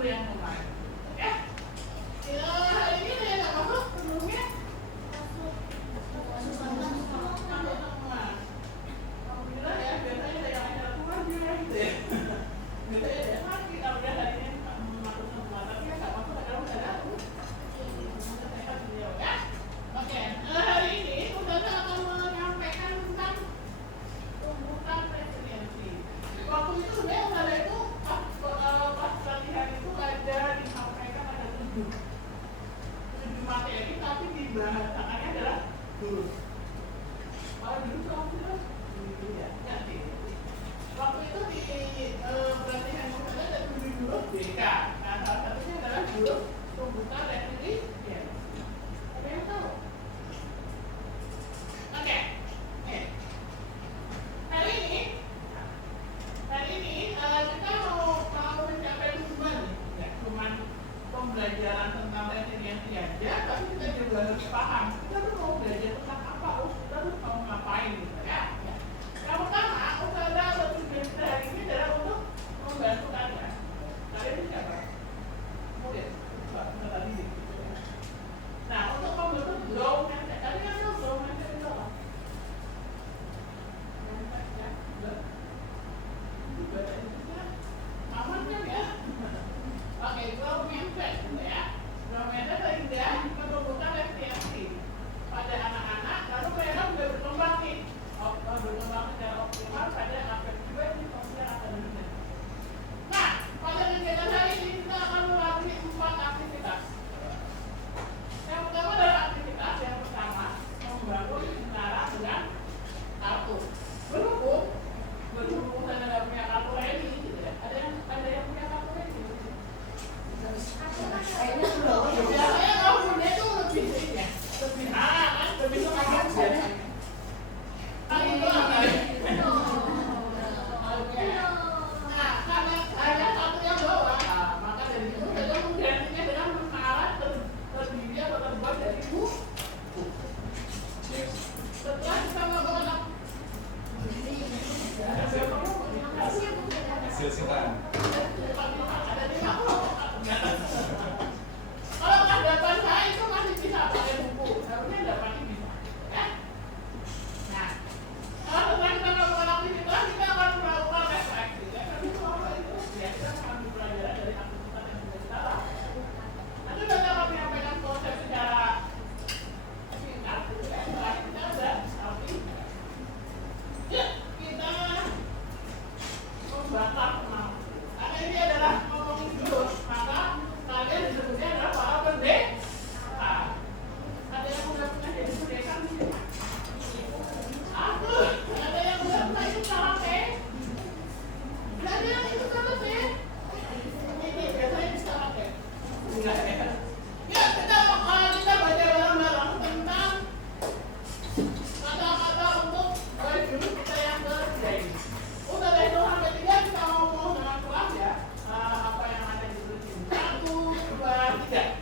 yang kemarin. Ya. Hari ini ada yang nggak masuk sebelumnya? Masuk semua. Alhamdulillah ya, biasanya ada yang acara keluarga gitu ya. Biasanya ada yang mati, alhamdulillah hari ini masuk semua. Tapi yang nggak masuk adalah udah ada. Sehat beliau ya. Oke, hari ini Ustazah akan menyampaikan tentang pembukaan presidensi. Waktu itu sebenarnya Ustazah itu pas latihan itu ada disampaikan ada 7 materi, tapi dibahasakannya adalah jurus. Kalau jurus apa sih? Ya, nanti. Waktu itu di pelatihan Ustazah ada 7 jurus BK. Nah, salah satunya adalah jurus pembukaan resiliensi. Ada yang tahu? Oke. Hari ini kita mau mencapai tujuan ya, cuman pembelajaran tentang resiliensi aja, tapi kita juga harus paham kita tuh mau belajar tentang apa, kita tuh mau ngapain gitu ya. Yang pertama, Ustazah atau tujuan kita hari ini adalah untuk membantu kalian. Kalian ini siapa? Murid, peserta didik. Nah, untuk membentuk growth mindset, kalian kan tahu growth mindset itu apa? Mindset ya, bahasa Inggrisnya aman kan ya? Oke, growth mindset gitu ya. Growth mindset sehingga menumbuhkan resiliensi pada anak-anak, lalu mereka juga berkembang nih, berkembang secara optimal pada aspek pribadi, sosial, akademik. Nah, pada kegiatan hari ini kita akan melalui 4 aktivitas. Yang pertama adalah aktivitas yang pertama membangun menara dengan kartu. Berhubung saya nggak punya kartu ini, gitu ya. Ada yang punya kartu ini? Biasanya kalau punya itu lebih ya, lebih kan, lebih semangat ya. Nah itu apa? Nah, karena ada satu yang bawa, maka dari itu kita menggantinya dengan menara terdiri atau terbuat dari buku. Setelah kita melakukan hasil sitaan. Kalau nggak dapat saya itu masih bisa pakai buku, harusnya dapatnya bisa. Ya? Nah, kalau setelah kita melakukan aktivitas, kita akan melakukan refleksi. Refleksi itu apa itu? Ya, kita mengambil pelajaran dari aktivitas yang sudah kita lakukan. Nanti kita akan menyampaikan konsep secara singkat, gitu ya. Setelah kita sudah aktivitas. Ya, kita membakar semangat. Karena ini adalah ngomongin jurus, maka kalian disebutnya adalah para pendekar. Ada yang udah pernah jadi pendekar di sini? Aku. Ada yang udah pernah ikut karate? Ada yang ikut karate? Ini biasanya di karate. Enggak ya? Ya, kita baca bareng-bareng tentang kata-kata untuk jurus kita yang ketiga ini. Udah dari 2 sampai 3 kita ngomong dengan kelas ya. Apa yang ada di tulis ini? 1, 2, 3.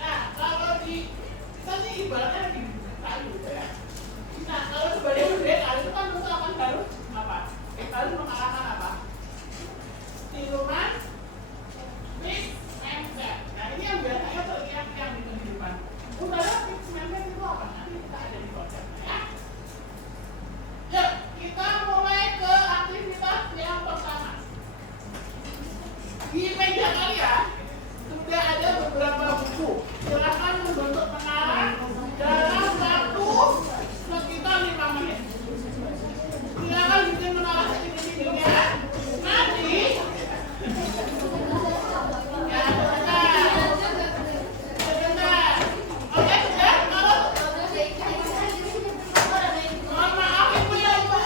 Nah, kalau kita sih ibaratnya di kayu ya. Nah, kalau sebagai pendekar itu kan kita akan harus apa? Harus mengalahkan apa? Siluman, fix, mindset. Nah, ini yang biasanya terlihat di kehidupan. Udahlah, fix mindset itu apa? Nanti kita ada di konsepnya ya. Yuk, kita mulai ke aktivitas yang pertama. Di meja kalian sudah ada beberapa buku. Silakan membentuk menara dalam waktu sekitar 5 menit. Silakan bikin menara segini-segininya. Nanti ya sebentar. Oke, sudah? Kalau mohon maaf ibu ya ibu.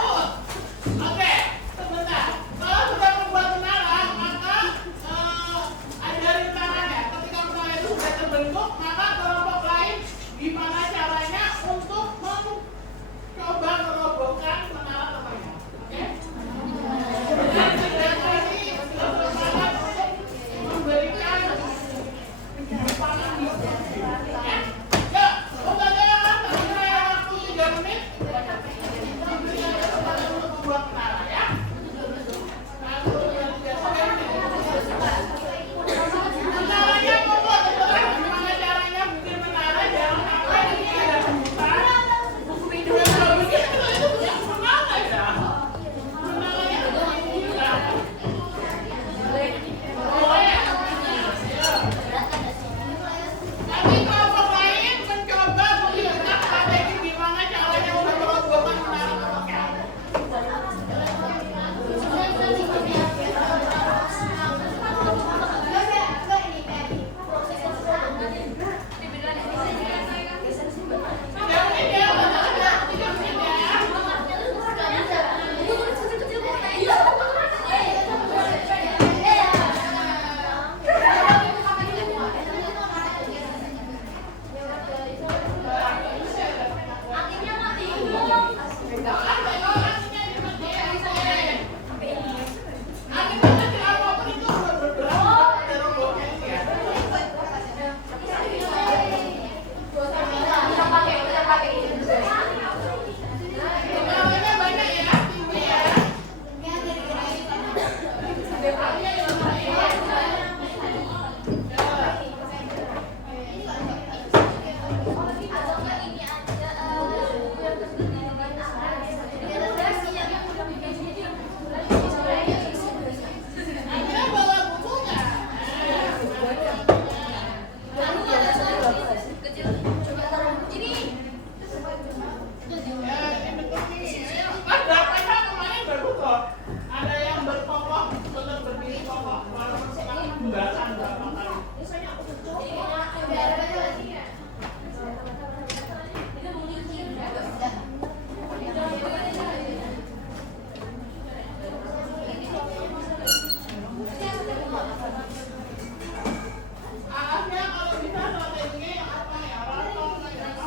Oke, sebentar. Kalau sudah membuat menara, maka ajarin terbentuk, maka kelompok lain gimana caranya untuk mencoba merobohkan menara temannya. Oke? Dan senjata ini bersemangat untuk memberikan penyimpanan di sini. Ya? Ya, untuk saya waktu 3 menit. Diberikan kesempatan untuk membuat menara ya. Menaranya pokok, gimana caranya bikin menara jangan sampai ini ada hembusan. Kalau begitu itu bukan menara ya. Menaranya hembusan. Boleh. Nanti kelompok lain mencoba melihat strategi gimana caranya untuk merobohkan menara temannya. Ada yang berkokoh, tetap berdiri kokoh, walaupun sekarang pembahasan berapa kali. Arahnya kalau bisa strateginya yang apa ya? Rantau kayak apa?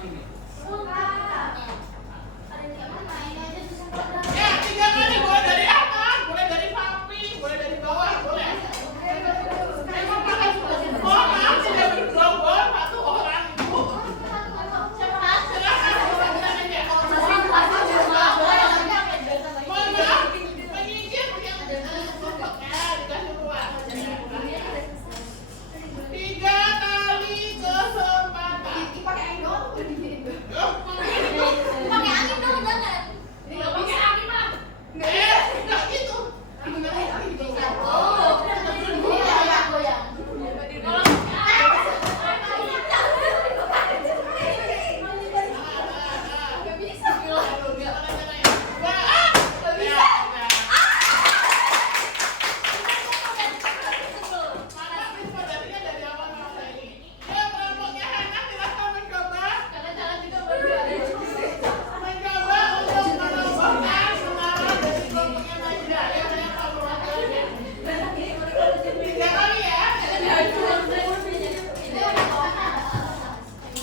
ini. Enggak. Ada di mana? Ini aja susah banget. Ya, 3 kali boleh dari atas, boleh dari samping, boleh dari bawah, boleh. Oh, maaf, tidak bergerombol satu orang ibu. Silakan, silakan aja. Mohon maaf, penyingkir yang kelompoknya dikasih ruang. 3 kali kesempatan. Pakai angin doang udah digini. Oh, Pakai angin dong jangan. nggak pakai angin mah. Nggak gitu. Oh, goyang, goyang. Gak bisa.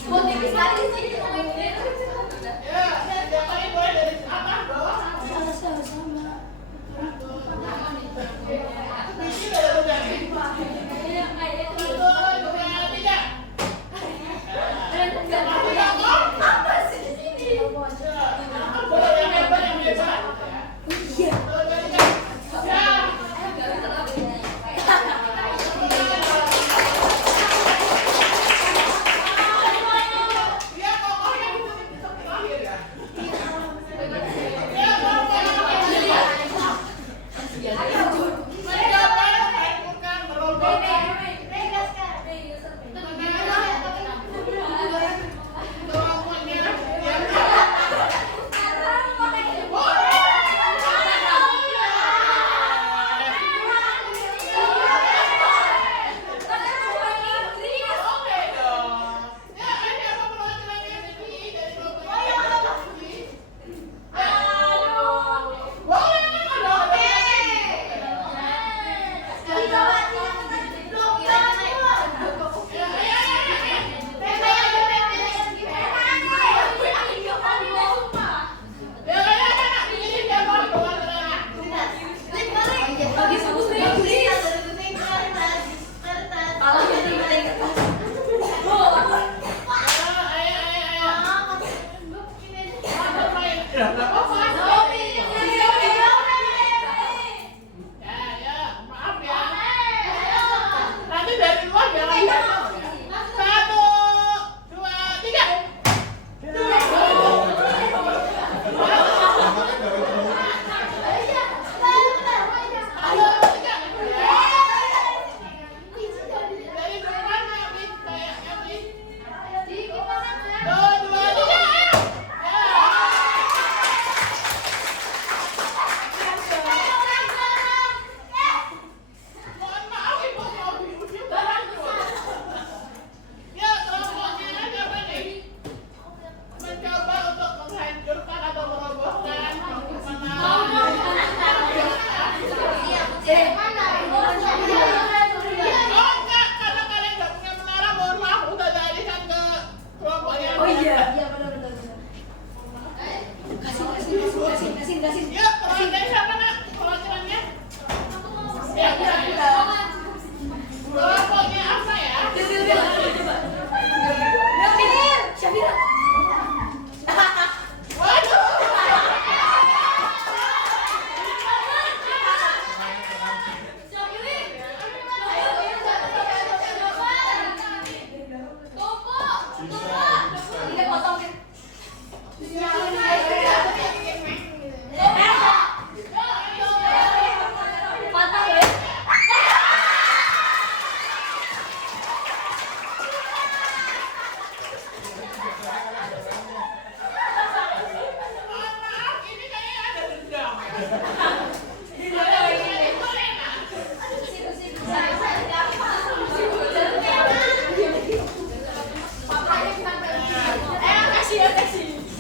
Mau tipis lagi sih. Apa sih di sini?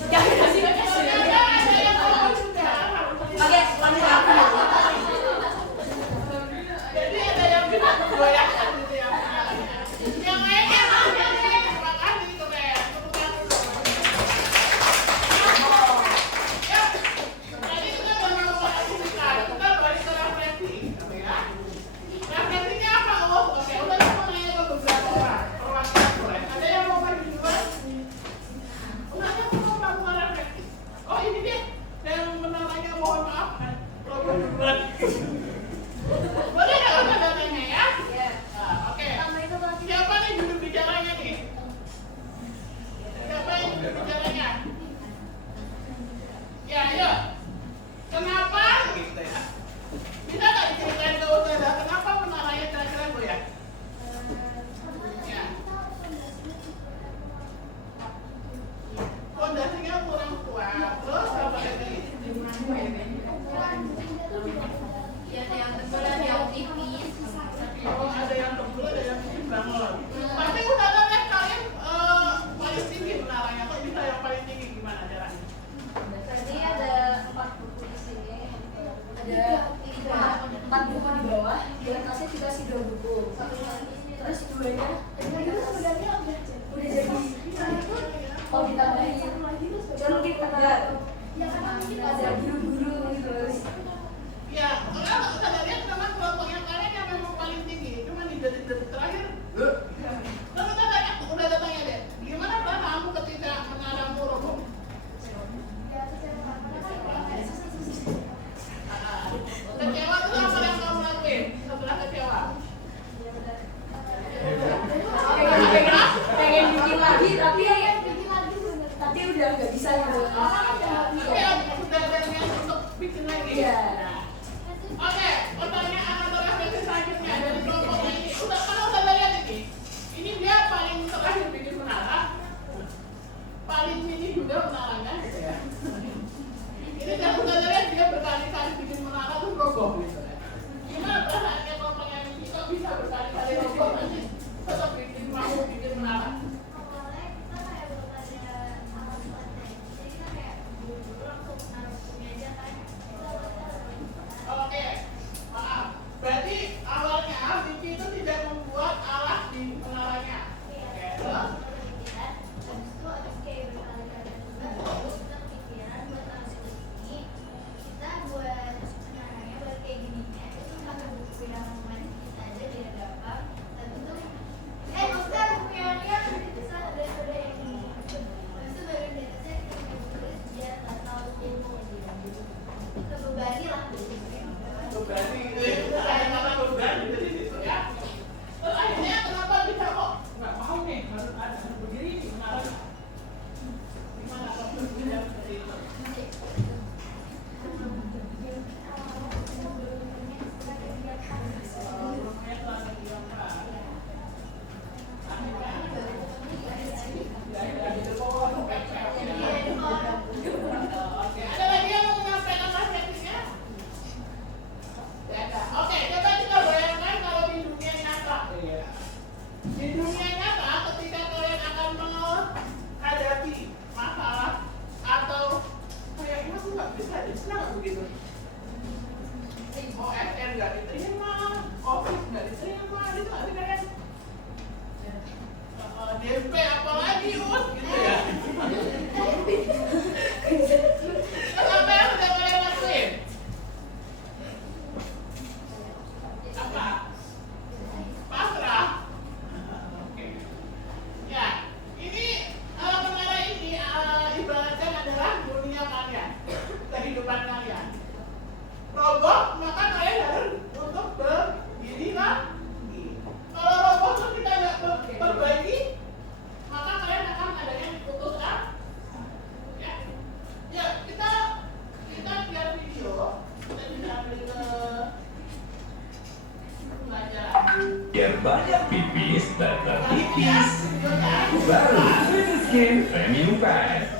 Kasih Ada guru-guru terus. Ya, kalau kalian lihat memang kelompok yang kalian yang memang paling tinggi, cuma di detik-detik terakhir. Lalu kita tanya, udah tanya deh, gimana perasaanmu ketika menaramu roboh? Kecewa itu apa yang kamu lakuin setelah kecewa? Pengen bikin lagi tapi udah nggak bisa ya. Tapi sudah ada niat untuk bikin lagi. Iya. Oke, pertanyaan atau refleksi selanjutnya dari kelompok ini. Kalau udah lihat ini dia paling terakhir bikin menara, paling mini juga menaranya, gitu ya. Ini kalau udah lihat dia berkali-kali bikin menara tuh roboh, gitu ya. Gimana perasaannya kelompok yang ini kok bisa berkali-kali roboh nanti tetap mampu bikin menara? Oke, maaf. Berarti awalnya Vicky itu tidak membuat alas di menaranya. Oke, terus? Berarti itu ada kata beban di situ ya. Terus akhirnya kenapa bisa kok nggak mau nih harus ada begini nih menaranya? Gimana prosesnya seperti itu? Oke, ada lagi yang mau menyampaikan refleksinya? Oke, coba kita bayangkan kalau di dunia nyata. Di dunia nyata, ketika kalian akan menghadapi masalah atau kayaknya aku nggak bisa nggak begitu. OSN nggak diterima, Office nggak diterima, itu nggak sih kalian? DP apalagi us gitu ya. Terus apa yang sudah kalian lakuin? Apa? Pasrah. Oke. Ya, ini menara ini ibaratkan adalah dunia kalian, kehidupan kalian. Roboh, maka kalian harus untuk berdiri lagi. Kalau roboh terus kita nggak perbaiki, maka kalian akan adanya diputuskan. Ya, ya kita lihat video, kita bisa ambil ke Biar banyak pipis, tetap pipis. Baru Sweet Skin Premium Pad.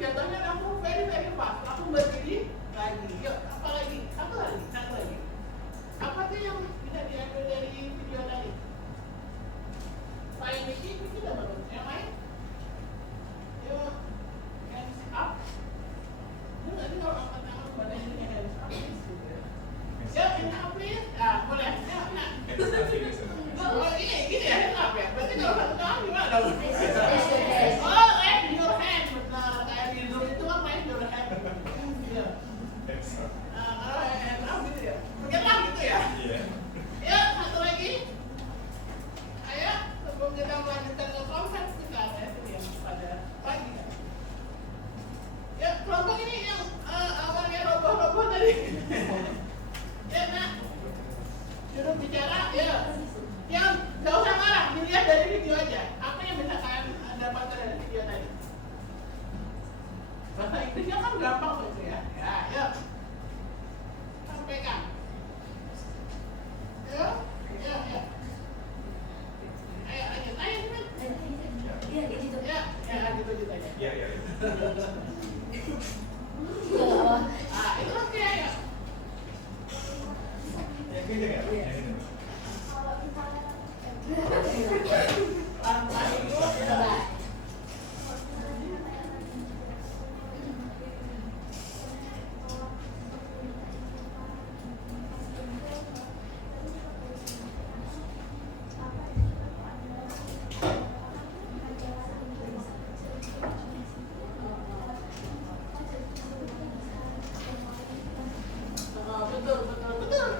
jatuhnya kamu very very fast, langsung berdiri lagi. Yuk, apa lagi? Satu lagi. Apa tuh yang bisa diambil dari video tadi? Main Miki udah bagus. Yang main? Yuk, hands up. Ini nanti kalau angkat tangan badannya hands up, gitu ya. Yuk, hands up please. Nah, boleh. Yuk, nah. Oh, gini ya, hands up ya. Berarti kalau satu tangan gimana dong? Oh, raise your hand. Benar, kayak di Zoom itu kan raise your hand. Iya. Kalau hands up gitu ya. Peganlah gitu ya. Yuk, satu lagi. Ayo, sebelum kita melanjutkan ke conference kita yang pada pagi. Ya, kelompok ini yang awalnya roboh-roboh tadi. Ya, nak. Juru bicara, ya. Yang gak usah marah, dilihat dari video aja. Apa yang bisa kalian dapatkan dari video tadi? Bahasa Inggrisnya kan gampang gitu ya. Ya, yuk. Sampaikan. Yuk, yuk. Ayo, lanjut. Ayo, teman. Iya, kayak gitu. Ya, gitu aja. Iya. Ah, itu oke ya. Pelan-pelan dulu, ya. Betul.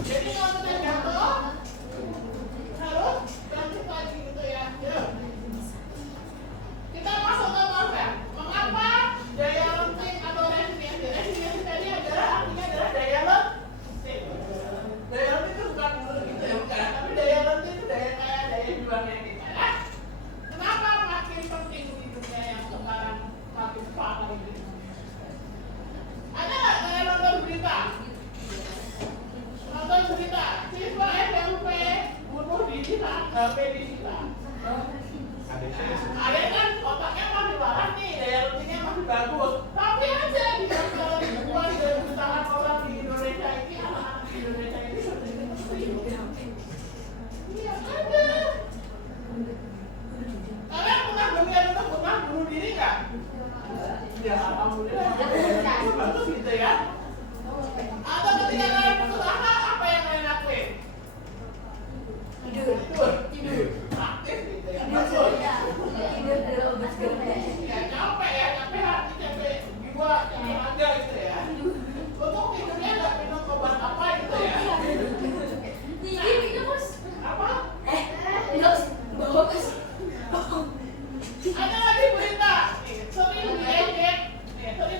Jadi kalau kita jatuh, harus bangkit lagi gitu ya. Yuk. Kita masuk ke konsep. Mengapa daya lenting atau resiliensi? Resiliensi tadi artinya adalah daya lenting. Daya lenting itu bukan gitu ya, bukan. Tapi daya lenting itu daya kayak daya juangnya kita. Nah, kenapa makin penting di dunia yang sekarang makin parah ini? Ada nggak kalian nonton berita? Nonton berita, siswa SMP bunuh diri HP disita. Ada kan otaknya masih waras nih, daya lentingnya masih bagus. Tapi aja dia kalau dibuat dari tangan orang di Indonesia ini, anak-anak di Indonesia ini iya ada. Kalian pernah bunuh diri nggak? Ya alhamdulillah. Itu bagus gitu ya. Atau ketika kalian putus asa, apa yang kalian lakuin? Tidur. Aktif gitu ya. Betul. Ya capek hati, capek jiwa, capek raga gitu ya. Untuk tidurnya nggak minum obat apa gitu ya. Apa? Ada lagi berita, sering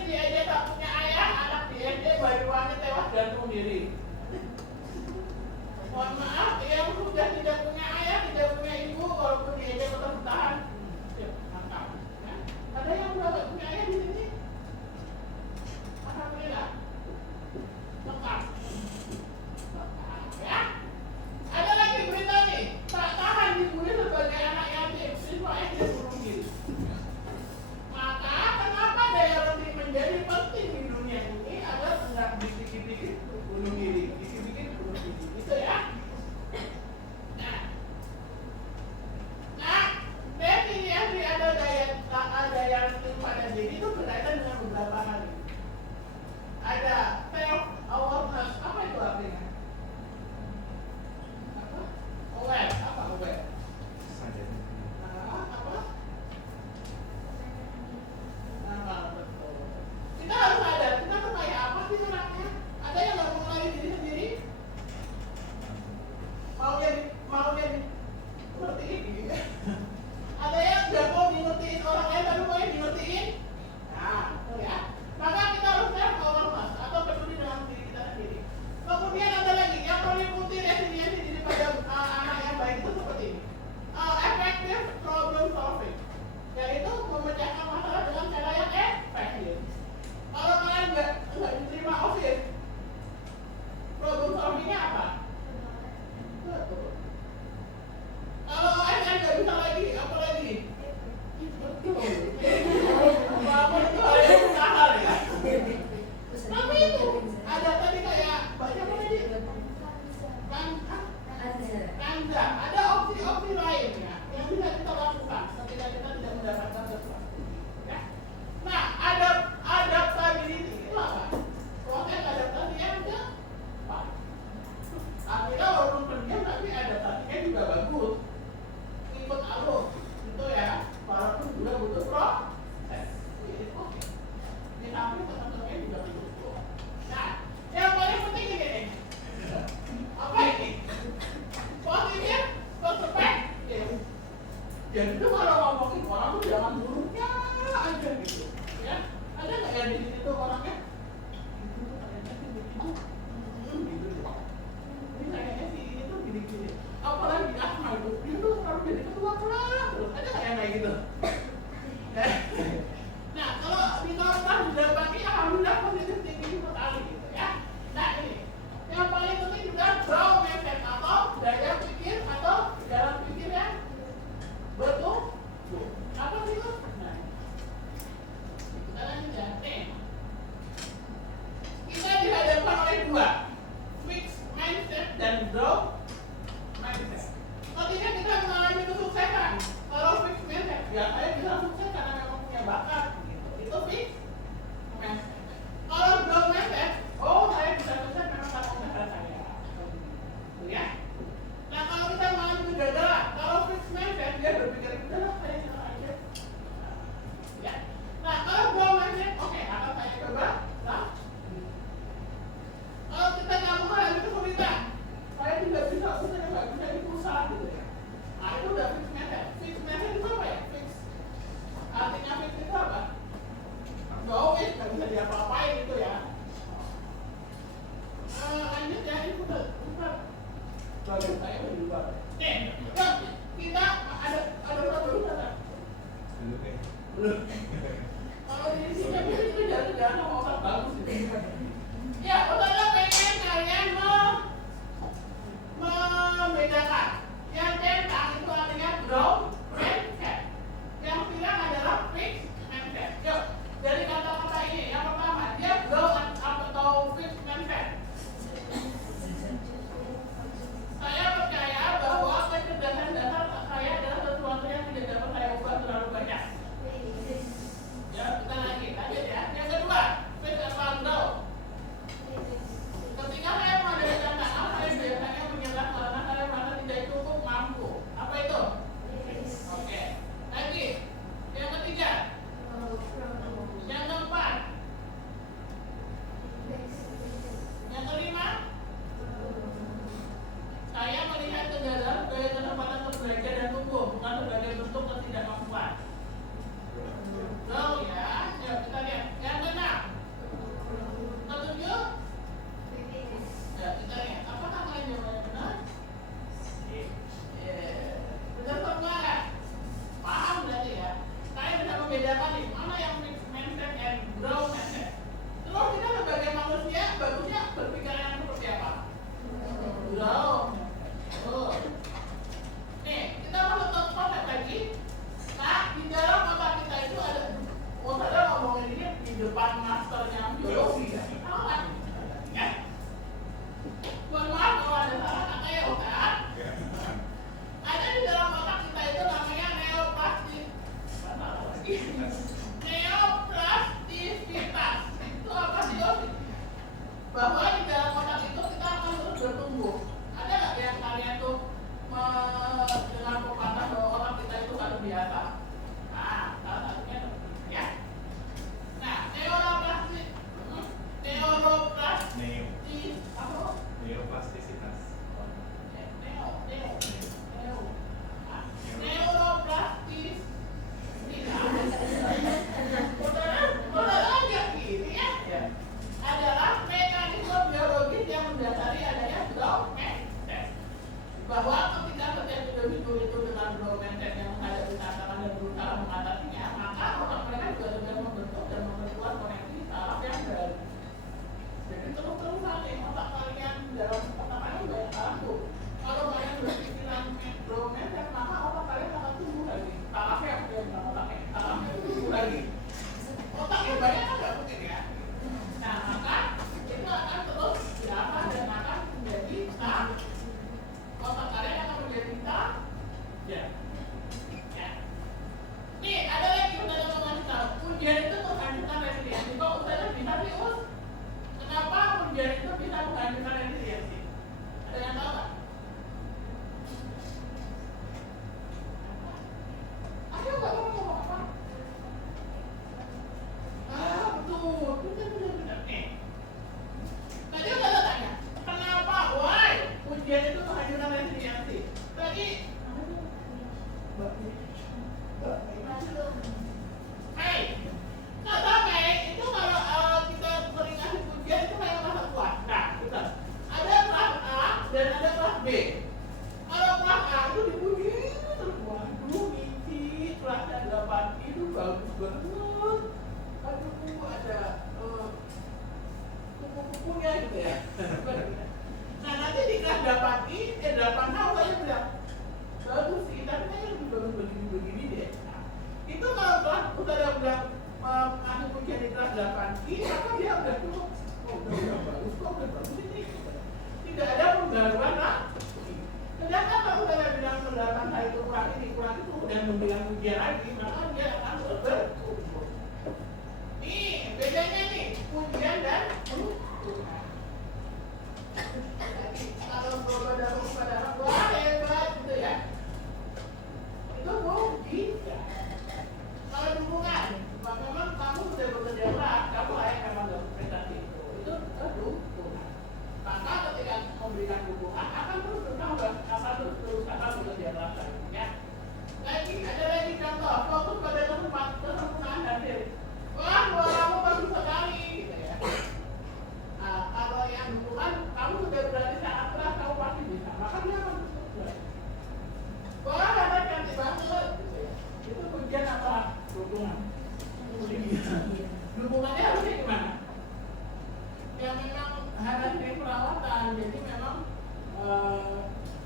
diejek tak punya ayah, anak diejek, bayi wanita tewas gantung diri. tadi, mana yang mixed mindset and growth mindset. Terus kita sebagai manusia bagusnya berpikiran seperti apa? Growth. Nih, kita masuk ke konsep lagi. Nah, di dalam otak kita itu ada, saya ngomongin ini di depan masternya biologi ya. Tahu kan? Ya. Mohon maaf kalau ada salah kata ya otak. Ada di dalam otak kita itu namanya neoplastisitas. Itu apa sih, Om? Bahwa di dalam otak itu kita akan terus bertumbuh. Ada nggak yang kalian tuh dengan pepatah bahwa otak kita itu luar biasa? Nah, salah satunya seperti itu ya. Nah, Neoplastisitas. adalah mekanisme biologis yang mendasari adanya growth mindset. Bahwa ketika setiap individu itu dengan growth mindset yang menghadapi tantangan dan berusaha mengatasinya, maka otak mereka juga sudah membentuk dan memperkuat koneksi saraf yang baru. Jadi terus-terusan nih otak kalian dalam pertamanya banyak saraf tuh. Kalau kalian berpikiran growth mindset, maka otak kalian akan tumbuh lagi. Sarafnya bukan otaknya, sarafnya tumbuh lagi. Otak yang banyak kan nggak mungkin ya. Nah, maka itu akan terus diasah dan akan menjadi otak kalian akan menjadi ya. Nih, ada lagi udah ngasih tahu. Ujian itu menghancurkan resiliensi. Kok usahanya bisa sih, Us? Kenapa ujian itu bisa menghancurkan resiliensi? Ada yang tahu nggak? Ayo, nggak mau ngomong apa? Betul. Nih. Tadi udah tanya, kenapa? Why? Ujian itu menghancurkan resiliensi. Tadi Hei, kata Mei itu kalau kita sering ngasih ujian itu kayak masa kelas. Nah, betul. Ada kelas A dan ada kelas B. Kalau kelas A itu dipuji terus, waduh, Mici, kelasnya 8 itu bagus banget. Aduh, ada kupu-kupunya gitu ya. Nah, nanti di kelas 8I, 8H saya bilang bagus sih, tapi saya lebih bagus begini deh. Nah, itu kalau kelas udah bilang masuk ujian di kelas 8I, maka dia udah cukup. Oh, udah bagus, kok udah bagus ini. Tidak ada pembaruan lagi. Sedangkan kalau udah bilang ke 8H itu kurang itu, dan membilang ujian lagi, maka dia akan terus bertumbuh. Nih, bedanya nih, ujian dan peruntungan. Kalau pada wah hebat gitu ya, itu mungkin. Kalau dukungan, memang kamu sudah bekerja keras, kamu layak memang dapat prestasi itu dukungan. Maka ketika memberikan dukungan akan terus bertambah, akan terus bekerja keras lagi. Ya. Lagi ada lagi contoh, fokus pada kesempurnaan hasil. Wah, kamu bagus sekali, gitu ya. Nah, kalau yang dukungan, kamu sudah berani sangat keras, kamu pasti bisa. Maka dia akan terus belajar. Wah, ada cantik banget, gitu ya. Itu ujian apa? Dukungan. Dukungannya harusnya gimana? Ya memang harus dari perawatan, jadi memang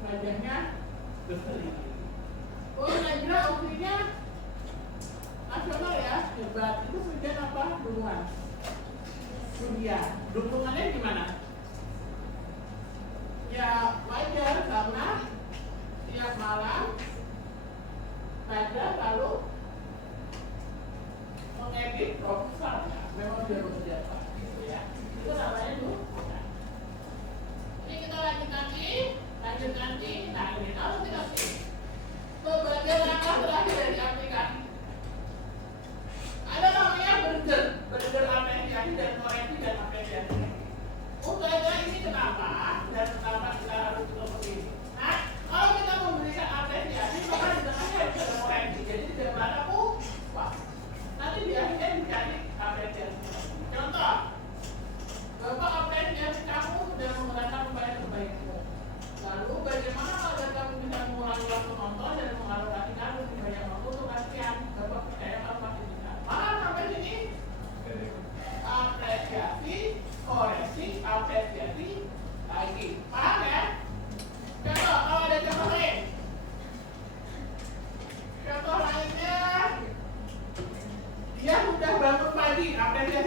wajahnya berseri. Oh, Najla usianya nasional ya, hebat. Itu ujian apa? Dukungan. Ujian. Dukungannya gimana? Ya wajar karena tiap malam Najla selalu mengedit proposalnya. Memang dia bekerja keras gitu ya. Itu namanya dukungan. Ini kita lanjut nanti. Nah ini harus dikasih sebagai langkah terakhir dari aplikasi. Ada namanya berger apresiasi dan koreksi dan apresiasi. Usaha ini kenapa dan kenapa kita harus seperti ini? Nah, kalau kita memberikan apresiasi maka di tengahnya harus ada koreksi. Jadi tidak merasa wah. Nanti di akhirnya dicari apresiasi. Contoh, Bapak apresiasi kamu sudah menggunakan upaya terbaik. Lalu bagaimana agar kamu bisa mengurangi waktu nonton dan mengalokasikan lebih banyak waktu untuk latihan?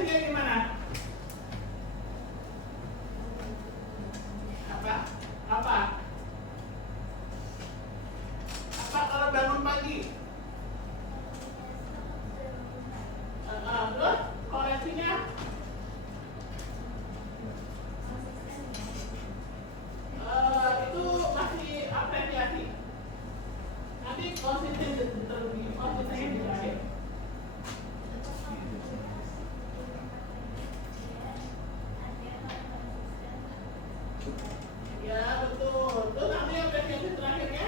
kayak gimana? Apa? Apa? Apa kalau bangun pagi? Terus koleksinya? Itu masih apresiasi. Nanti konsisten terlebih konsistennya di terakhir. Ya betul. Terus nanti apresiasi terakhirnya?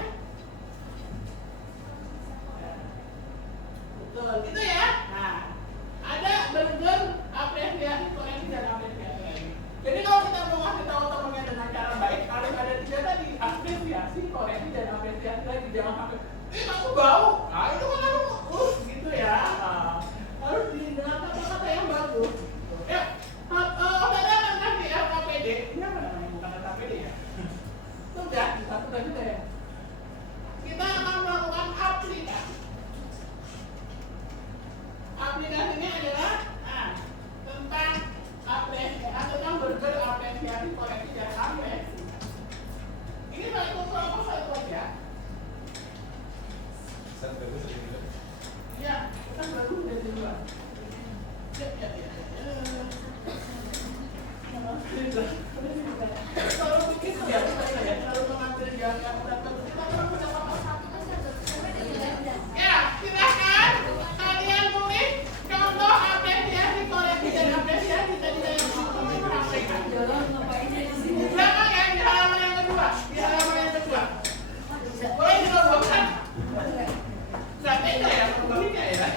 Betul, gitu ya. Nah, ada burger apresiasi, koreksi dan apresiasi lagi. Jadi kalau kita mau ngasih tahu temennya dengan cara baik, harus ada tiga tadi: apresiasi, koreksi dan apresiasi lagi. Jangan sampai, kamu bau. Nah itu kan harus gitu ya. Nah, harus dengan kata-kata yang bagus. Ya, saya akan kasih LKPD. Ini apa namanya? Bukan LKPD ya. Sudah, satu tadi saya. Kita akan melakukan aplikasi. Aplikasinya adalah tentang apresiasi, tentang burger apresiasi, koreksi dan apresiasi. Ini satu kelompok satu aja. Set bagus gitu. Iya, kita baru dari luar. Ya. Kalau begitu ya, saya kalau mengambil jalan yang tertentu, kita perlu mendapat satu. Ya, silakan kalian tulis contoh apresiasi, koreksi dan apresiasi tadi saya sampaikan. Belakang ya, di halaman yang kedua. Boleh dirobohkan? Nggak bisa ya, merubahnya ya.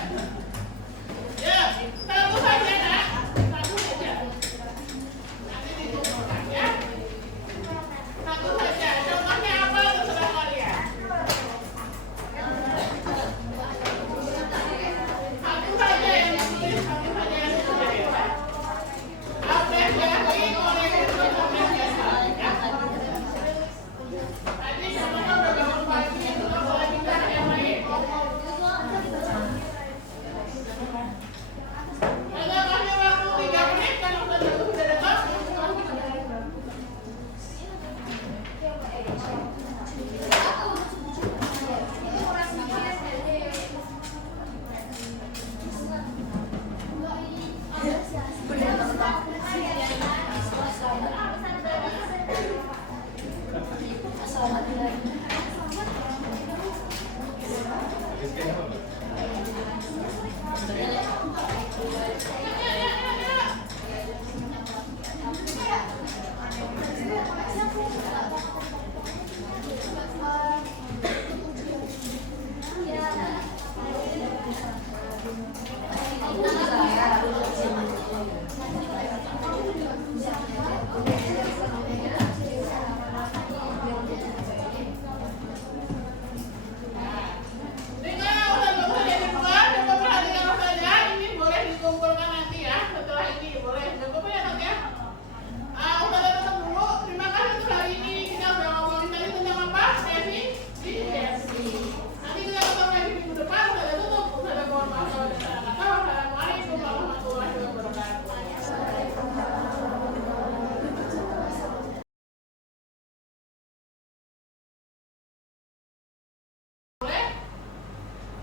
Ya, satu saja nak, satu saja. Nanti dikumpulkan ya. Satu saja. Contohnya apa terserah kalian. Satu saja yang ditulis, satu saja yang ditulis ya. Apresiasi, koreksi dan apresiasi. Tadi contohnya udah bangun pagi, itu nggak boleh minta yang lain. Ada kasih waktu 3 menit kan sudah datang. Biasanya apa, Mbak?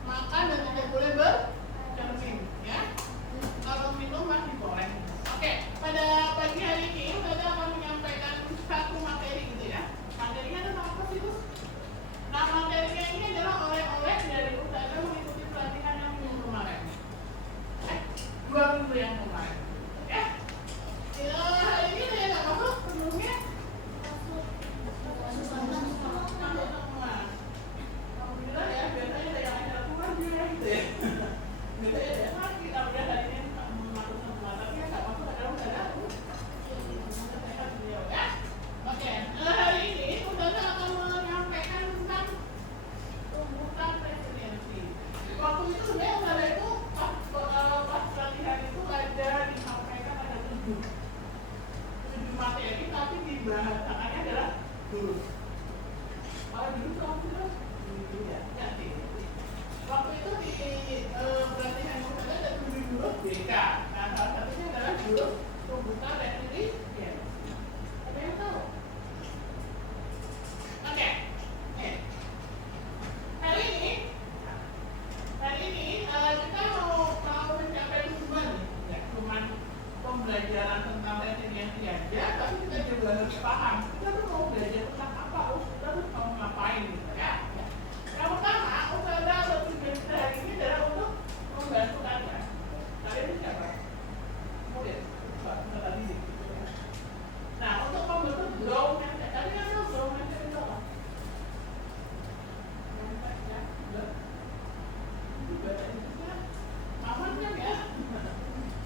Makan dan tidak boleh bercermin, ya. Kalau minum masih boleh. Oke, pada pagi hari ini saya akan menyampaikan satu materi gitu ya. Materinya adalah apa sih itu? Nah, materinya ini adalah oleh-oleh dari Ustazah mengikuti pelatihan yang minggu kemarin. 2 minggu yang kemarin. Ya. Hari ini saya nggak masuk sebelumnya. Masuk semua. Alhamdulillah ya, biasanya ada yang acara keluar dia gitu ya. Biasanya ada lagi, tapi hari ini masuk semua, tapi yang nggak masuk adalah udah sehat beliau ya. Oke, hari ini Ustazah akan menyampaikan tentang tuntutan presidensi. Waktu itu sebenarnya Ustazah itu pas pelatihan itu ada disampaikan ada 7 materi, tapi dibahasakannya adalah jurus. Kalau jurus kamu terus waktu itu di pelatihan Ustazah ada 7 jurus BK. Nah, salah satunya dulu pembuka resiliensi. Ada yang tahu? Oke. Nih. Hari ini kita mau mencapai tujuan nih, nggak cuma pembelajaran tentang resiliensi aja, tapi kita juga harus paham kita tuh mau belajar tentang apa, kita tuh mau ngapain gitu ya. Yang pertama, usaha atau tujuan kita hari ini adalah untuk membantu kalian. Kalian ini siapa? Murid, peserta didik. Nah, untuk membentuk growth mindset, tadi kan tahu growth mindset itu apa? Mindset ya, bahasa Inggrisnya aman kan ya?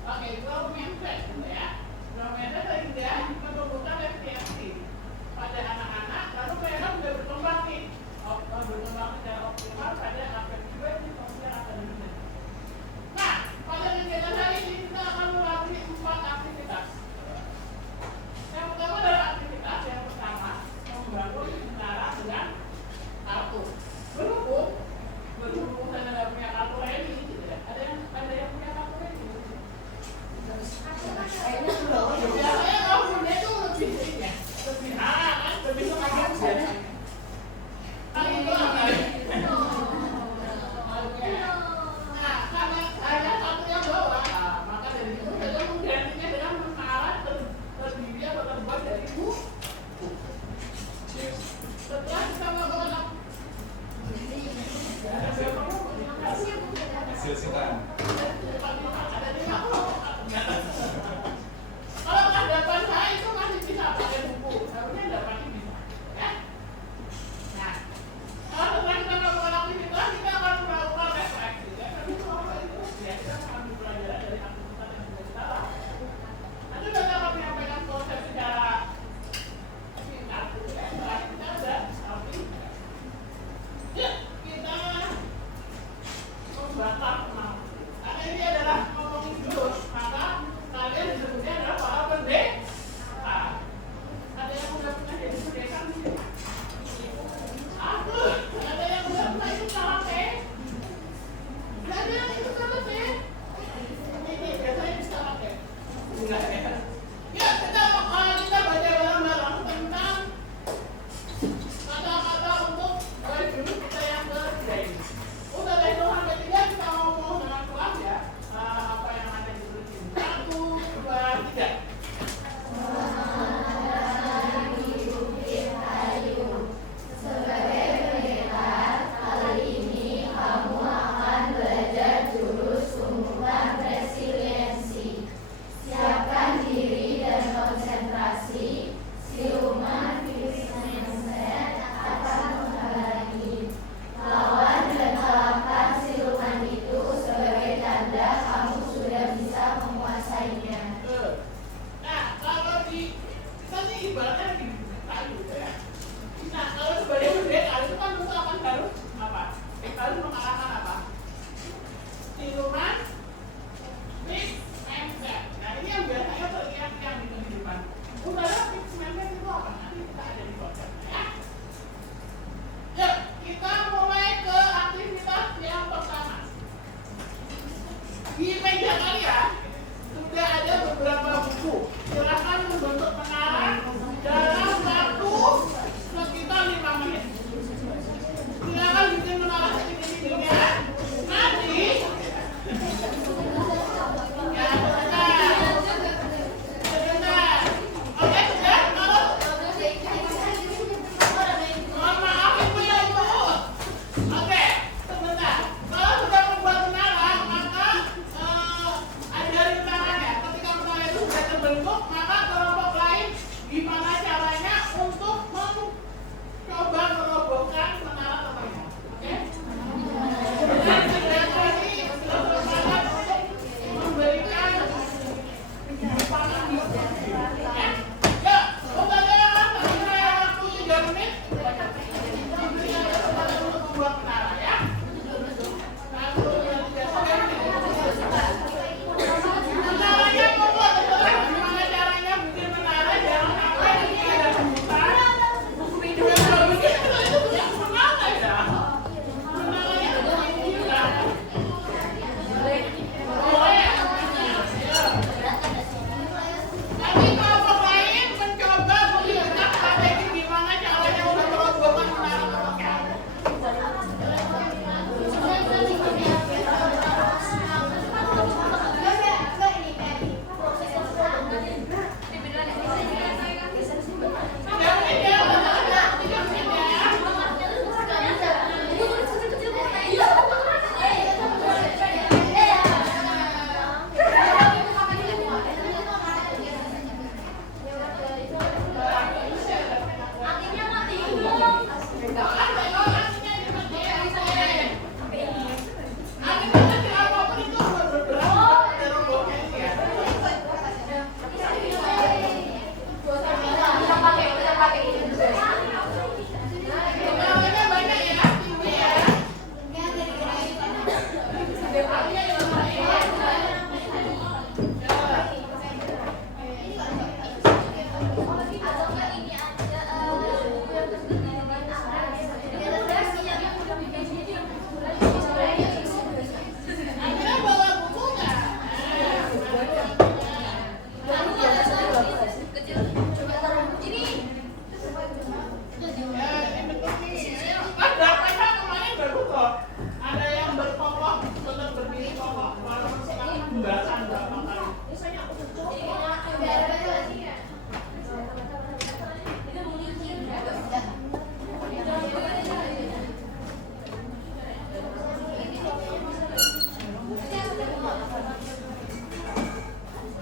Oke, growth mindset gitu ya. Growth mindset sehingga menumbuhkan resiliensi pada anak-anak, lalu mereka sudah berkembang nih, berkembang secara optimal pada aspek jiwa, sosial, akademik. Nah, pada kegiatan hari ini kita akan melalui 4 aktivitas. Yang pertama adalah aktivitas yang pertama membangun menara dengan kartu. Berhubung saya nggak punya kartu ini, gitu ya. Ada yang punya kartu ini? Biasanya kalau punya itu lebih ini ya, lebih semangat biasanya. Nah, itu apa? Nah, karena ada satunya doang, maka dari itu kita menggantinya dengan menara terdiri atau terbuat dari buku. Setelah kita melakukan Hasil sitaan. ada 50. Kalau hadapan saya itu masih bisa pakai buku, harusnya dapat bisa. Ya? Nah, kalau setelah kita melakukan aktivitas, kita akan melakukan refleksi. Refleksi itu apa itu? Ya, kita mengambil pelajaran dari aktivitas yang sudah kita lakukan. Nanti kita akan menyampaikan konsep secara singkat. Ya, setelah kita sudah aktivitas. Ya, kita membakar semangat. Karena ini adalah ngomongin terus, maka kalian disebutnya adalah para pendeta. Ada yang udah pernah jadi pendeta di sini? Aku, ada yang udah pernah ikut KKP? Ada yang ikut KKP? Ini biasanya di KKP. Enggak ya? Ya, kita baca bareng-bareng tentang kata-kata untuk jurus kita yang ketiga ini. Udah dari 1 sampai 3 kita ngomong dengan kelas ya. Apa yang ada di jurus ini? 1, 2, 3. Siapkan diri dan konsentrasi. Siluman mindset akan menghalangi. Lawan dan kalahkan siluman itu sebagai tanda kamu sudah bisa menguasainya. Nah, kalau di kita nih ibaratnya di kayu ya. Nah, kalau sebagai pendeta itu kan kita akan harus apa? Harus mengalahkan apa? Siluman fixed mindset. Nah, ini yang biasanya teriak-teriak di kehidupan. Udahlah, fixed mindset itu apa? Nanti kita ada di konsepnya ya. Yuk, kita mulai ke aktivitas yang pertama. Di meja kalian sudah ada beberapa buku. Silakan membentuk menara dalam waktu sekitar 5 menit. Silakan bikin menara kecil-kecilnya. Nanti ya sebentar. Oke, sudah? Kalau mohon maaf ibu ya ibu. Oke, sebentar. Kalau sudah membuat menara, maka ajarin tangannya. Ketika menara itu sudah terbentuk, maka kelompok lain gimana caranya untuk mencoba merobohkan menara tersebut. Oke? Dan sudah tadi kesempatan untuk memberikan pangan ya. Ya, untuk saya waktu 3 menit. Diberikan kesempatan untuk membuat menara ya. Lalu yang biasanya menaranya membuat gimana caranya bikin menara, jangan sampai ini ada hembusan. Yang bikin Ada yang berkokoh, tetap berdiri kokoh, walaupun sekarang pembahasan berapa kali.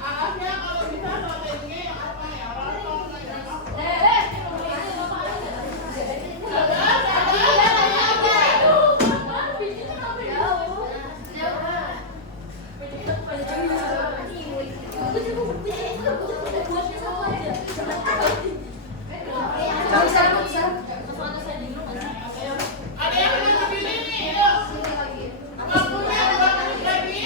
Arahnya kalau bisa strateginya yang apa ya? Rotong kayak apa? Ada yang mau berdiri nih, yuk. Waktunya 2 menit lagi.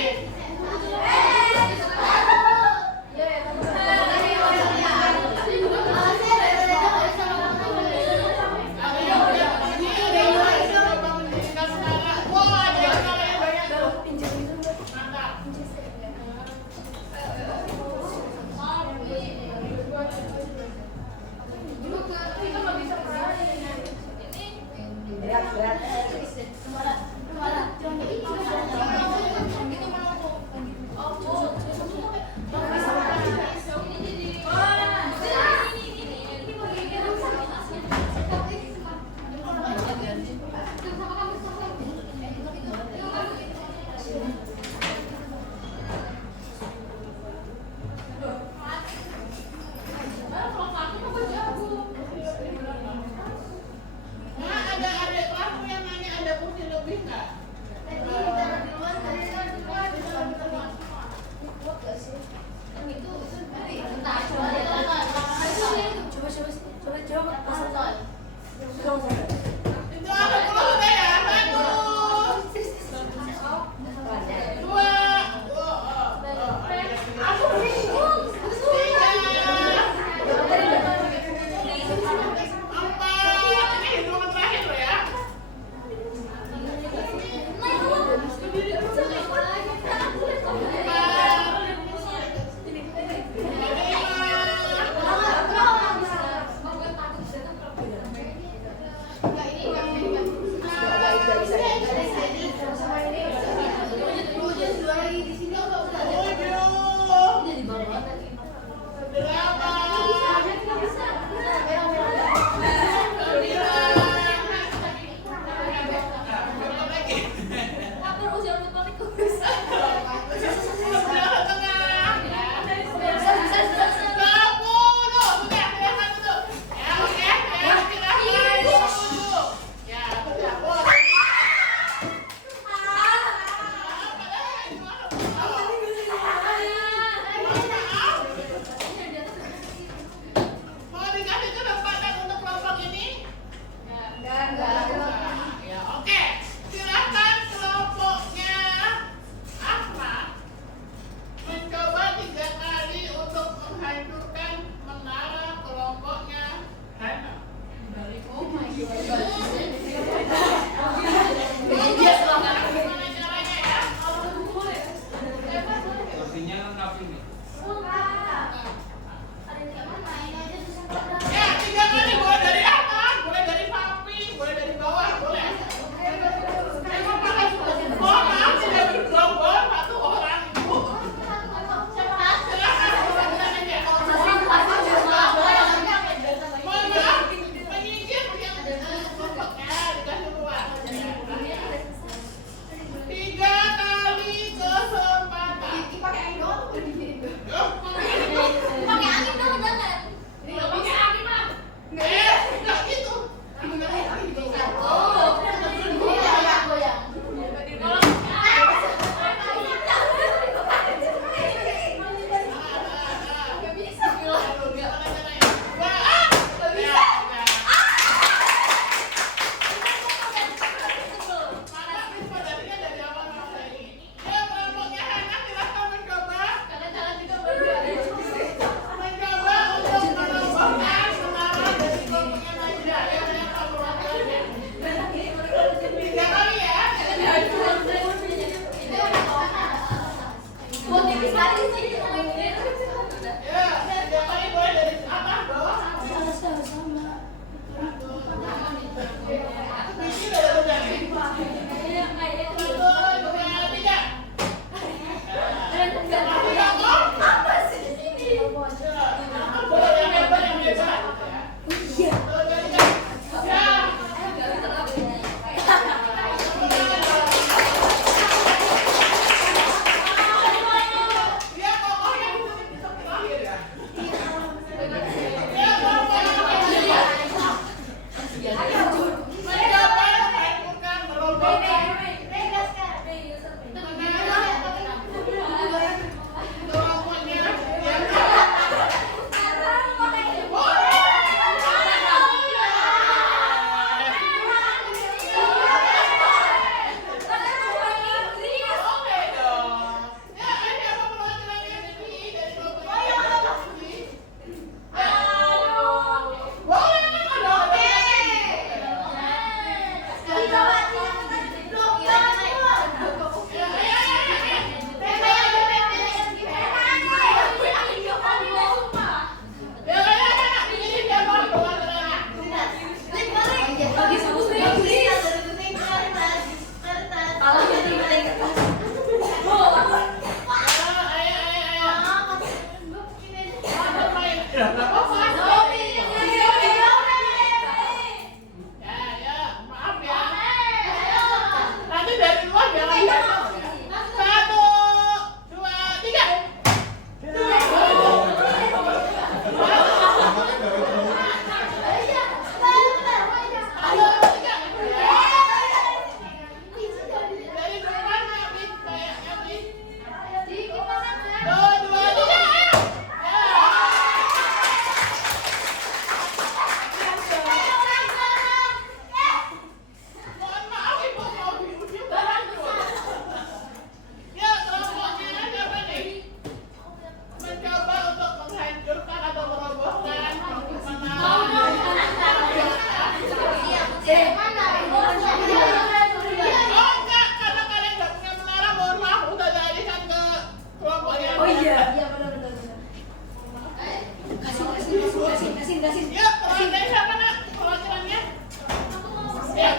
Ada yang udah berdiri, ada yang lain coba mendirikan sekarang. Wah, ada yang salah yang banyak tuh. Mantap. Nah, ada adik kelasku yang nanya ada kursi lebih nggak? Itu aku dulu udah ya. 1, 2, aku bingung. 3, 4, ini hitungan terakhir loh ya. 3 kali kesempatan. Oh iya benar. Kasih. Yuk, kalau dari siapa nak? Perwakilannya? Ya,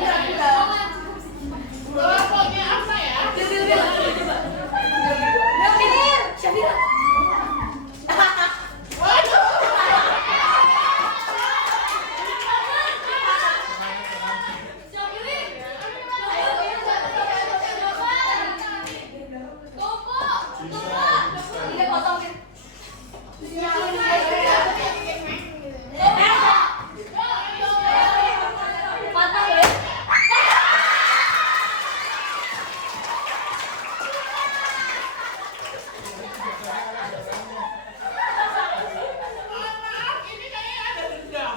kelompoknya apa ya? Syafira. Waduh. Maaf, ini kayaknya ada dendam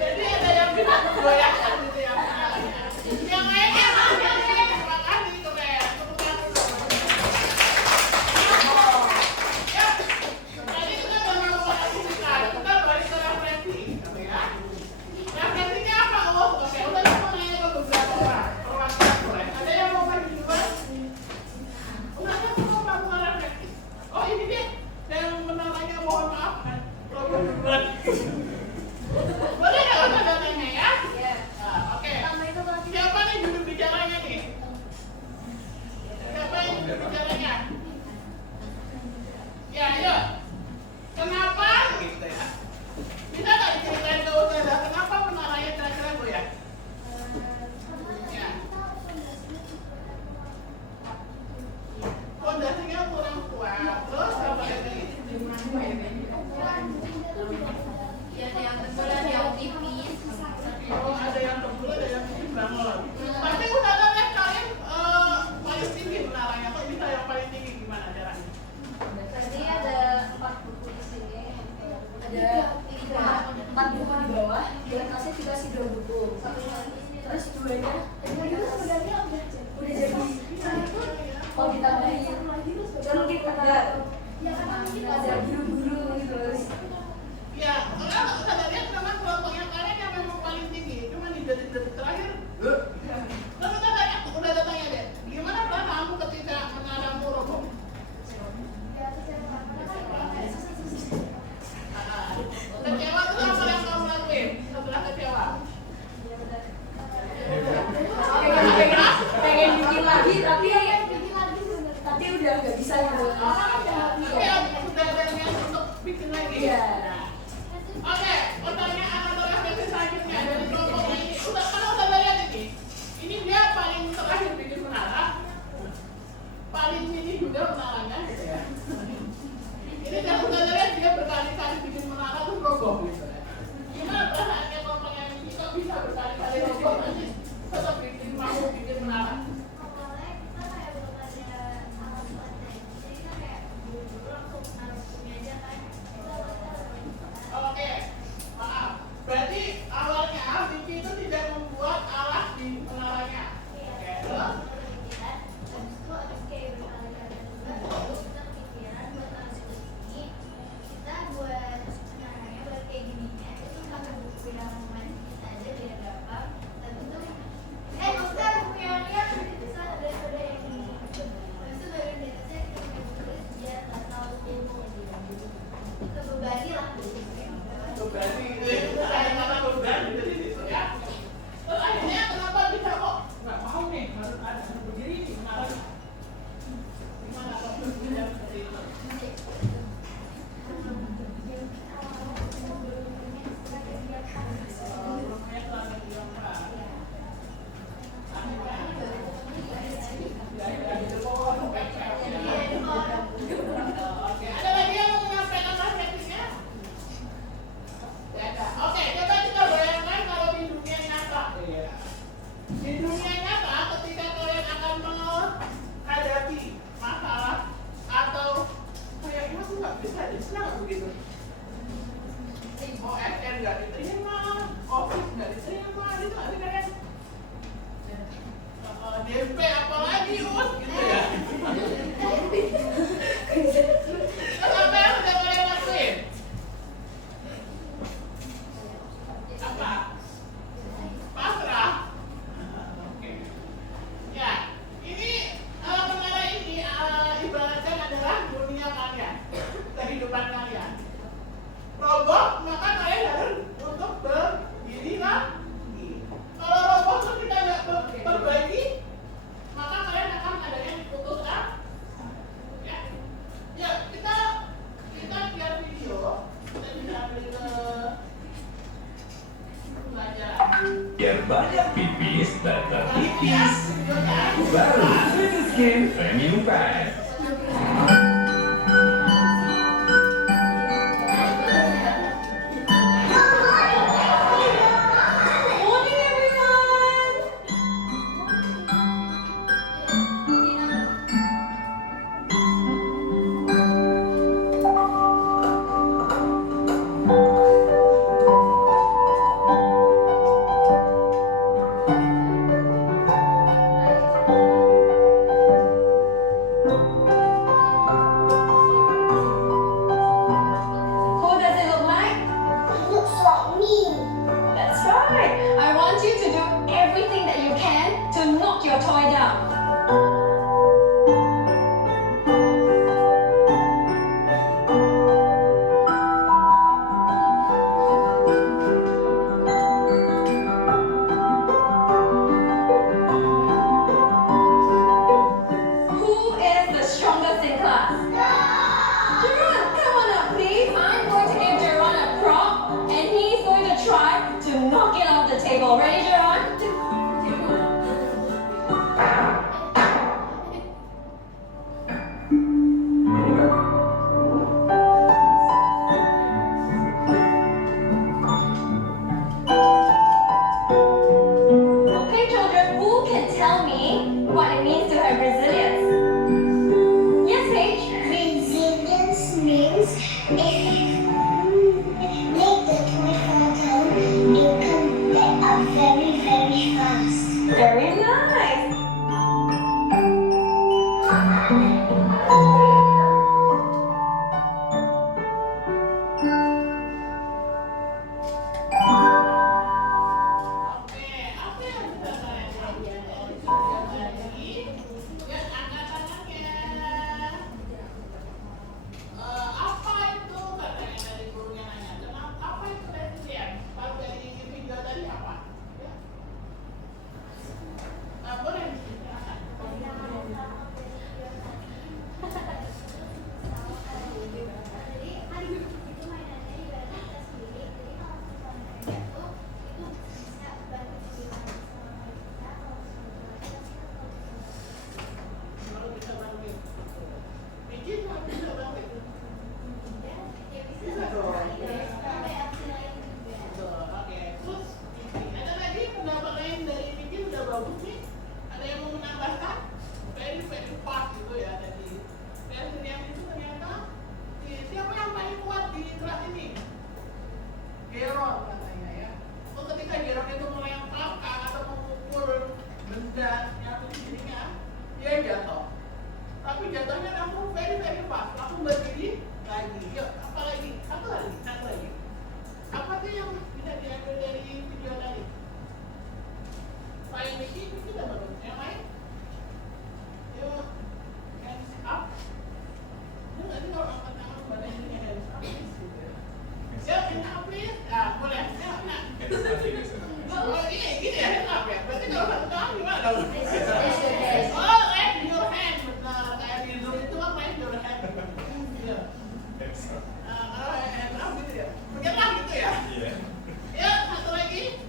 Jadi ada yang bilang goyahkan gitu ya. Yang lainnya terima kasih keren. Ya, tadi kita udah melakukan aktivitas, kita balik ke refleksi, gitu ya. Refleksinya apa? Oh, oke, udah kita nanya ke beberapa orang. Perwakilan boleh. Ada yang mau maju duluan? Nanya mau melakukan refleksi. Oh, ini dia. Yang menanya mohon maaf kan. Program duluan. Boleh nggak usah datanya ya? Nah, oke. Siapa nih juru bicaranya nih? Siapa yang juru bicaranya? Ya, ayo. Kenapa? Gitu ya. Bisa nggak diceritain ke Ustazah kenapa menaranya kira-kira goyah? Ya. Fondasinya kurang kuat. Terus apa lagi? Oh, ada yang tebal, ada yang tipis banget. Tapi Ustazah lihat kalian paling tinggi menaranya. Kok bisa yang paling tinggi gimana caranya? Tadi ada 4 buku di sini. Ada 4 buku di bawah. Di atasnya dikasih 2 buku. Terus 2-nya udah jadi. Mau ditambahin. Kan mungkin ada biru-biru terus. Ya, kalau Ustazah lihat memang kelompoknya kalian yang memang paling tinggi. Cuma di detik-detik terakhir. Terus Ustazah lihat, udah tanya deh. Gimana perasaanmu ketika menaramu roboh? Kecewa itu apa yang kamu lakuin setelah kecewa? Pengen bikin lagi tapi udah nggak bisa gitu. Tapi sudah ada niat untuk bikin lagi. Iya. Oke, pertanyaan atau refleksi selanjutnya dari kelompok ini. Udah lihat ini. Ini dia paling terakhir bikin menara. Paling mini juga menaranya gitu ya. Ini kalau udah lihat dia berkali-kali bikin menara terus roboh gitu ya. Gimana perasaannya kelompok yang ini kok bisa berkali-kali roboh nanti tetap mampu bikin menara? Oke, maaf. Berarti awalnya Vicky itu tidak membuat alas di menaranya. Oke, terus? Who does it look like? It looks like me. That's right. I want you to do everything that you can to knock your toy down. Who is the strongest in class? Jerron, come on up, please. I'm going to give Jerron a prop, and he's going to try to knock it off the table. Ready, Jerron? Okay, children, who can tell me what it means to have resilience? Yes, Paige. Resilience means if you make the toy fall down, it come back up very, very fast. Very nice. Oke, apa yang bisa kalian lakukan dari video tadi? Dan angkat tangannya. Apa itu katanya dari gurunya nanya? Kenapa? Apa itu resilience? Kalau dari video tadi apa? Ya. Boleh dijelaskan. Kalau bisa bantuin. Bikin nggak bisa bantuin? Bisa dong. Betul, oke. Terus ini ada lagi pendapat lain dari Vicky udah bagus nih. Ada yang mau menambahkan? Very very fast gitu ya tadi. Resilience itu ternyata siapa yang paling kuat di kelas ini? Geron katanya ya. Oh, ketika Geron itu melempar atau memukul benda yang ada di dirinya, dia jatuh. Tapi jatuhnya langsung very very fast, langsung berdiri lagi. Yuk, apa lagi? Satu lagi. Apa tuh yang bisa diambil dari video tadi? Selain Vicky udah bagus. Yang lain? Yuk, hands up. Ini nanti kalau angkat tangan badannya hands up, please, gitu ya. Yuk, hands up please. Nah, boleh. Yuk, nah. Oh, gini ya, hands up ya. Berarti kalau satu tangan gimana dong? Oh, raise your hand. Benar, kayak di Zoom itu kan raise your hand. Iya. Kalau hands up gitu ya. Menyerah gitu ya. Yuk, satu lagi.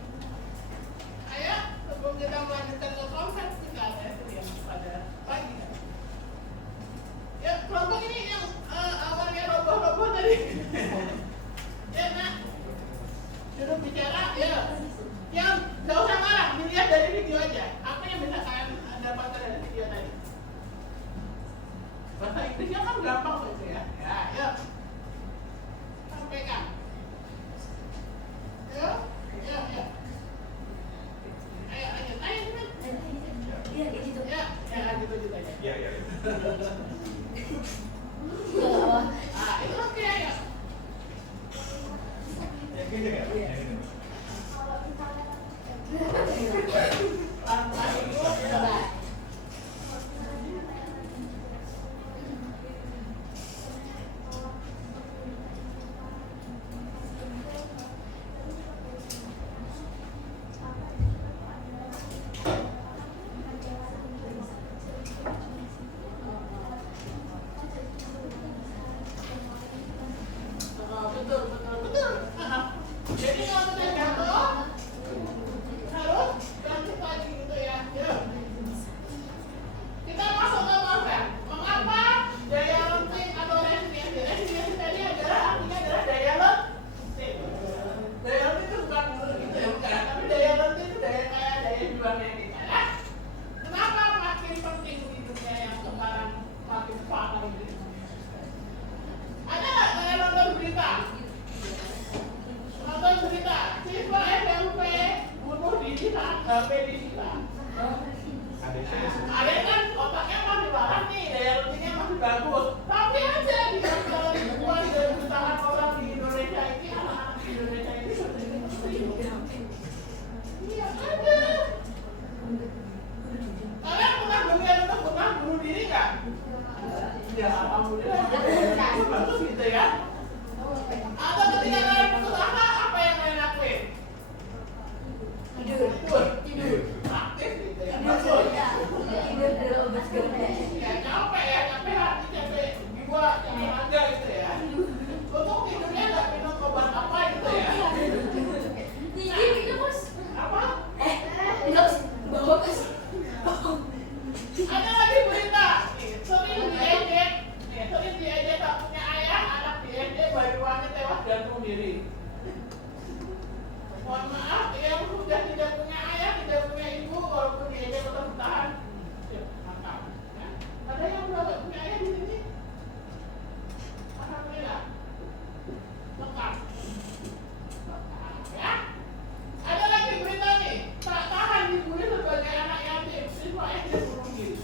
Ayo, sebelum kita melanjutkan ke konsep kita ada yang pada pagi. Ya, kelompok ini yang awalnya roboh-roboh tadi. Ya, nak. Sudah bicara, ya. Yang nggak usah marah, dilihat dari video aja. Apa yang bisa kalian dapatkan dari video tadi? Bahasa Inggrisnya kan gampang gitu ya. Ya, yuk. Sampaikan. Yuk, yuk, yuk. Ayo, lanjut. Ayo, cepat. Iya, kayak gitu. Ya, gitu aja. Iya. Ah, itu oke ya. Yang gini nggak? Yang gini. Pelan-pelan dulu, ya. Ya, alhamdulillah. Bagus gitu ya. Atau ketika kalian putus asa, apa yang kalian lakuin? Tidur. Aktif gitu ya. Bagus. Ya, capek ya, capek hati, capek jiwa, capek raga gitu ya. Untuk tidurnya nggak minum obat apa gitu ya. Apa? Ada lagi berita nih, sering diejek tak punya ayah, anak diejek Banyuwangi tewas gantung diri. Mohon maaf, yang sudah tidak punya ayah, tidak punya ibu, walaupun diejek tetap bertahan. Mantap. Ya. Ada yang sudah tidak punya ayah di sini? Alhamdulillah. Lengkap. Ya. Ada lagi berita nih, tak tahan dibully sebagai anak yatim, siswa SD bunuh diri.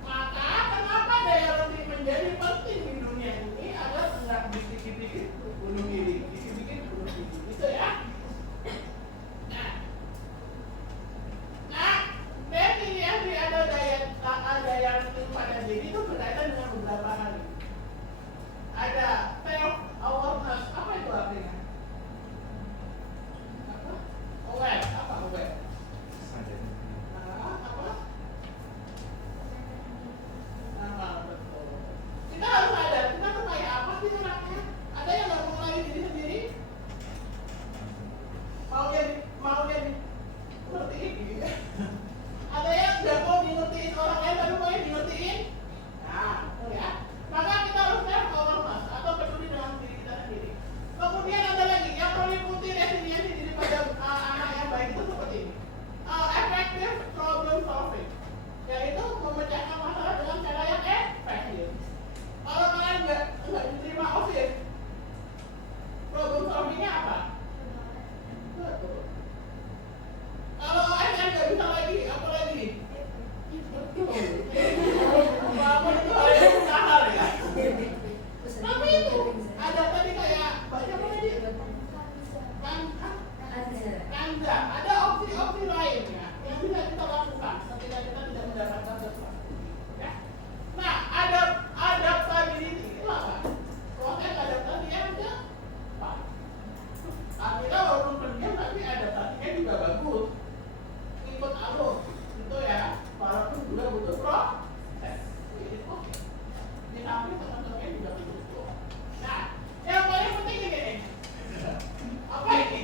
Maka kenapa daya lebih menjadi penting di dunia ini agar enggak dikit-dikit bunuh diri, dikit-dikit bunuh diri, gitu ya. Nah, definisi ada daya lebih pada diri itu berkaitan dengan beberapa hal. Ada self awareness, apa itu artinya? Aware, apa aware? Apa? Betul. Kita harus sadar, kita tuh kayak apa sih orangnya? Ada yang nggak mengenali diri sendiri? Mau jadi seperti ini. Ada yang nggak mau ngertiin orang lain, tapi mau ngertiin? Nah, ya. Maka kita harus self awareness atau peduli dengan diri kita sendiri. Kemudian ada lagi yang meliputi resiliensi diri pada anak yang baik itu seperti ini. Effective problem solving, yaitu memecahkan masalah dengan cara yang efektif. Kalau kalian nggak diterima OSIS, problem solvingnya apa? Betul. Kalau OSN nggak bisa lagi, apa lagi? Betul. Apapun itu hal yang mustahil ya. Tapi itu ada tadi kayak baca apa tadi? Anda ada opsi-opsi lain ya yang bisa kita lakukan ketika kita tidak mendapatkan sesuatu. Ya. Nah, adaptability itu apa? Proses adaptasi yang cepat. Akhirnya walaupun pendiam tapi adaptasinya juga bagus. Ikut alur itu ya, walaupun juga butuh proses. Oke. Di samping teman-temannya juga butuh. Nah, yang paling penting ini nih. Apa ini?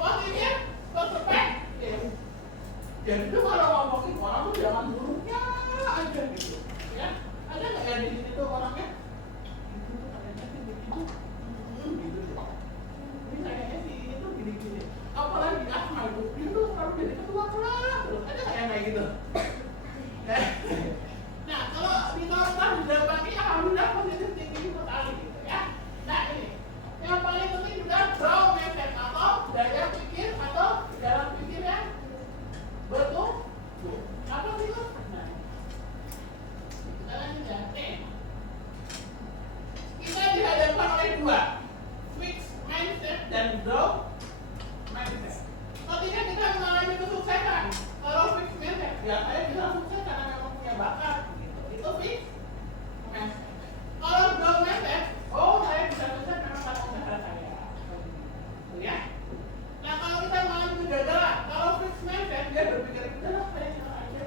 Positif perspektif. Jadi itu kalau ngomongin orang tuh jangan buruknya aja gitu. Ya, ada nggak ya di sini tuh orangnya? Itu tuh adanya sih begitu. Gitu. Ini kayaknya sih ini tuh gini-gini. Apalagi asma itu, dia tuh selalu jadi ketua kelas. Terus ada nggak yang kayak gitu? Nah, kalau di normal didapati alhamdulillah positif tinggi sekali gitu ya. Nah ini yang paling penting juga growth mindset atau daya pikir atau jalan pikir yang betul. Apa sih itu? Nah, kita lanjut ya. Nih, kita dihadapkan oleh dua, fixed mindset dan growth mindset. Ketika kita mengalami kesuksesan, kalau fixed mindset, ya saya bisa sukses karena memang punya bakat. Itu fixed mindset. Kalau growth mindset, oh saya bisa sukses karena bakat usaha saya. Ya. Nah kalau kita mengalami kegagalan, kalau fixed mindset dia berpikir udah saya coba aja.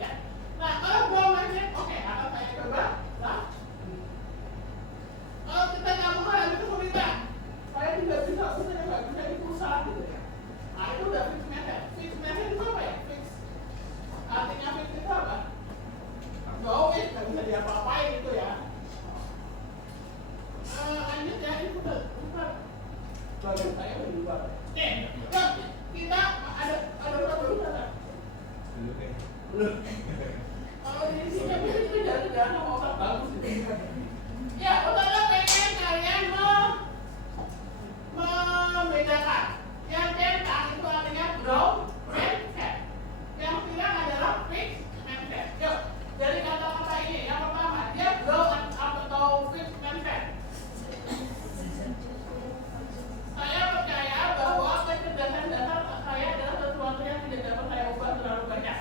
Ya. Nah kalau growth mindset, oke, akan saya coba. Nah. Kalau kita nggak mengalami kesulitan, saya tidak bisa usaha, nggak bisa itu usaha gitu ya. Nah itu udah fixed mindset. Fixed mindset itu apa ya? Fix. Artinya fix itu apa? Always nggak bisa diapa-apain gitu ya. Lanjut ya, ini bukan bagian saya udah di luar. Kita ada berapa urusan? Belum. Kalau di sini kita jalan-jalan sama orang bagus gitu. Ya, utama pengen kalian membedakan. Yang centang itu artinya growth mindset. Yang bilang adalah fixed mindset. Yuk, dari kata-kata ini, yang pertama, dia growth atau fixed mindset. Saya percaya bahwa kecerdasan dasar saya adalah sesuatu yang tidak dapat saya ubah terlalu banyak.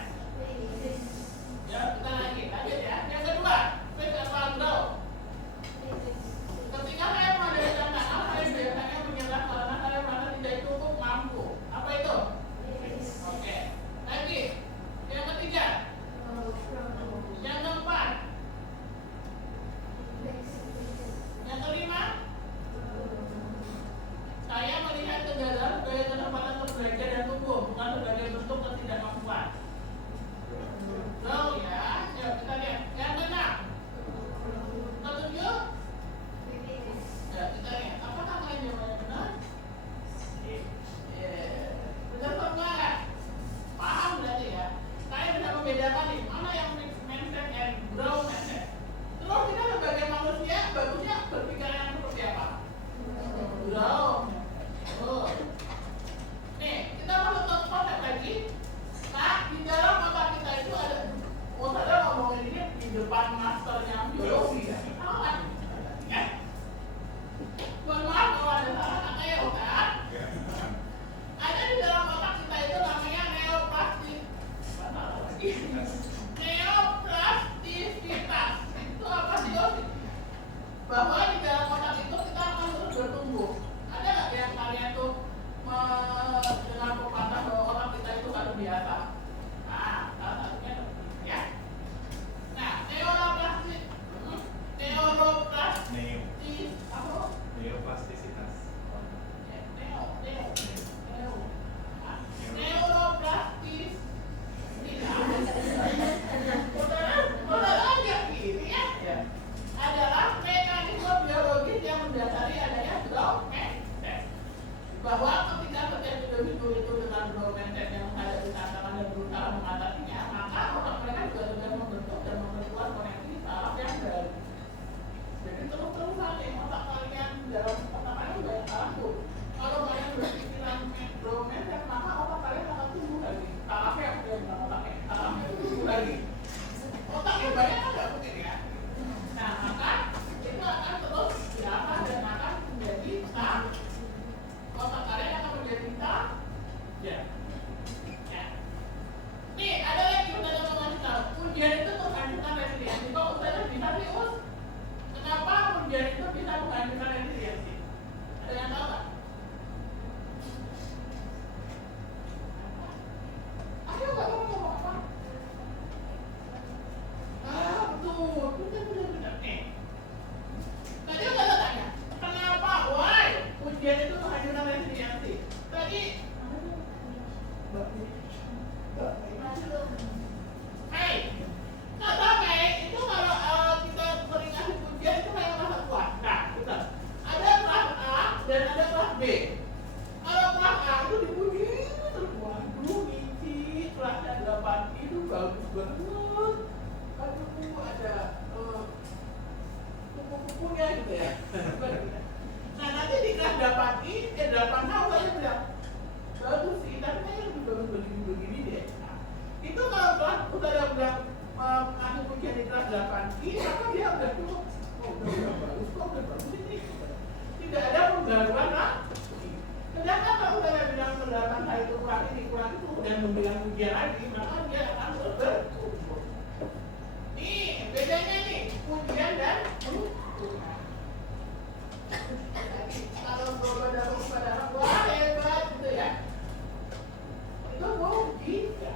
Ya, kita lagi. Tadi depan masternya biologi ya salah ya. Mohon maaf kalau ada salah kata ya kan. Ada di dalam otak kita itu namanya neoplastik. Neoplastisitas itu apa sih Yosi? Bahwa di dalam otak itu kita akan terus bertumbuh. Ada nggak yang kalian tuh dengan pepatah bahwa otak kita itu harus biasa? Nah, salah satunya seperti ya. Nah, Neoplastisitas. adalah mekanisme biologis yang mendasari adanya bromance. Bahwa ketika setiap individu itu dengan bromance yang menghadapi tantangan dan berusaha mengatasinya, maka otak mereka juga sedang membentuk dan memperkuat koneksi saraf yang baru. Jadi terus-terusan nih otak kalian dalam pertama udah salah tuh. Kalau kalian berpikiran bromance, maka otak kalian akan tumbuh lagi. Sarafnya udah bukan otaknya, sarafnya tumbuh lagi. Otaknya banyak kan nggak mungkin ya. Nah maka itu akan terus diasah dan akan menjadi saraf. Otak kalian akan menjadi saraf. Ya. Nih ada lagi udah teman-teman tahu. Ujian itu menghancurkan resiliensi. Kok usahanya bisa sih Us? Kenapa ujian itu bisa menghancurkan resiliensi? Ada yang tahu nggak? Ayo nggak tahu ngomong apa? Betul. Benar. Tadi udah tanya, kenapa? Why? Ujian itu menghancurkan resiliensi. Tadi Hey, kata Mei itu kalau kita sering ngasih ujian itu kayak masa kuat. Nah, betul. Ada kelas A dan ada kelas B. Kalau kelas A itu dipuji terus, waduh, Mici, kelasnya 8 itu bagus banget. Aduh, ada kupu-kupunya gitu ya. Nah, nanti di kelas 8I, 8H saya bilang, bagus sih, tapi kayaknya lebih bagus begini deh. Nah, itu kalau kelas udah bilang ngasih ujian di kelas 8I, maka dia udah cukup. Oh, udah bagus kok, udah bagus ini. Tidak ada pembaruan lagi. Sedangkan kalau udah bilang ke 8H itu kurang ini, dan memberikan ujian lagi, maka dia akan terus bertumbuh. Nih, bedanya nih, ujian dan perhitungan. Kalau berbeda pada wah hebat gitu ya. Itu bisa.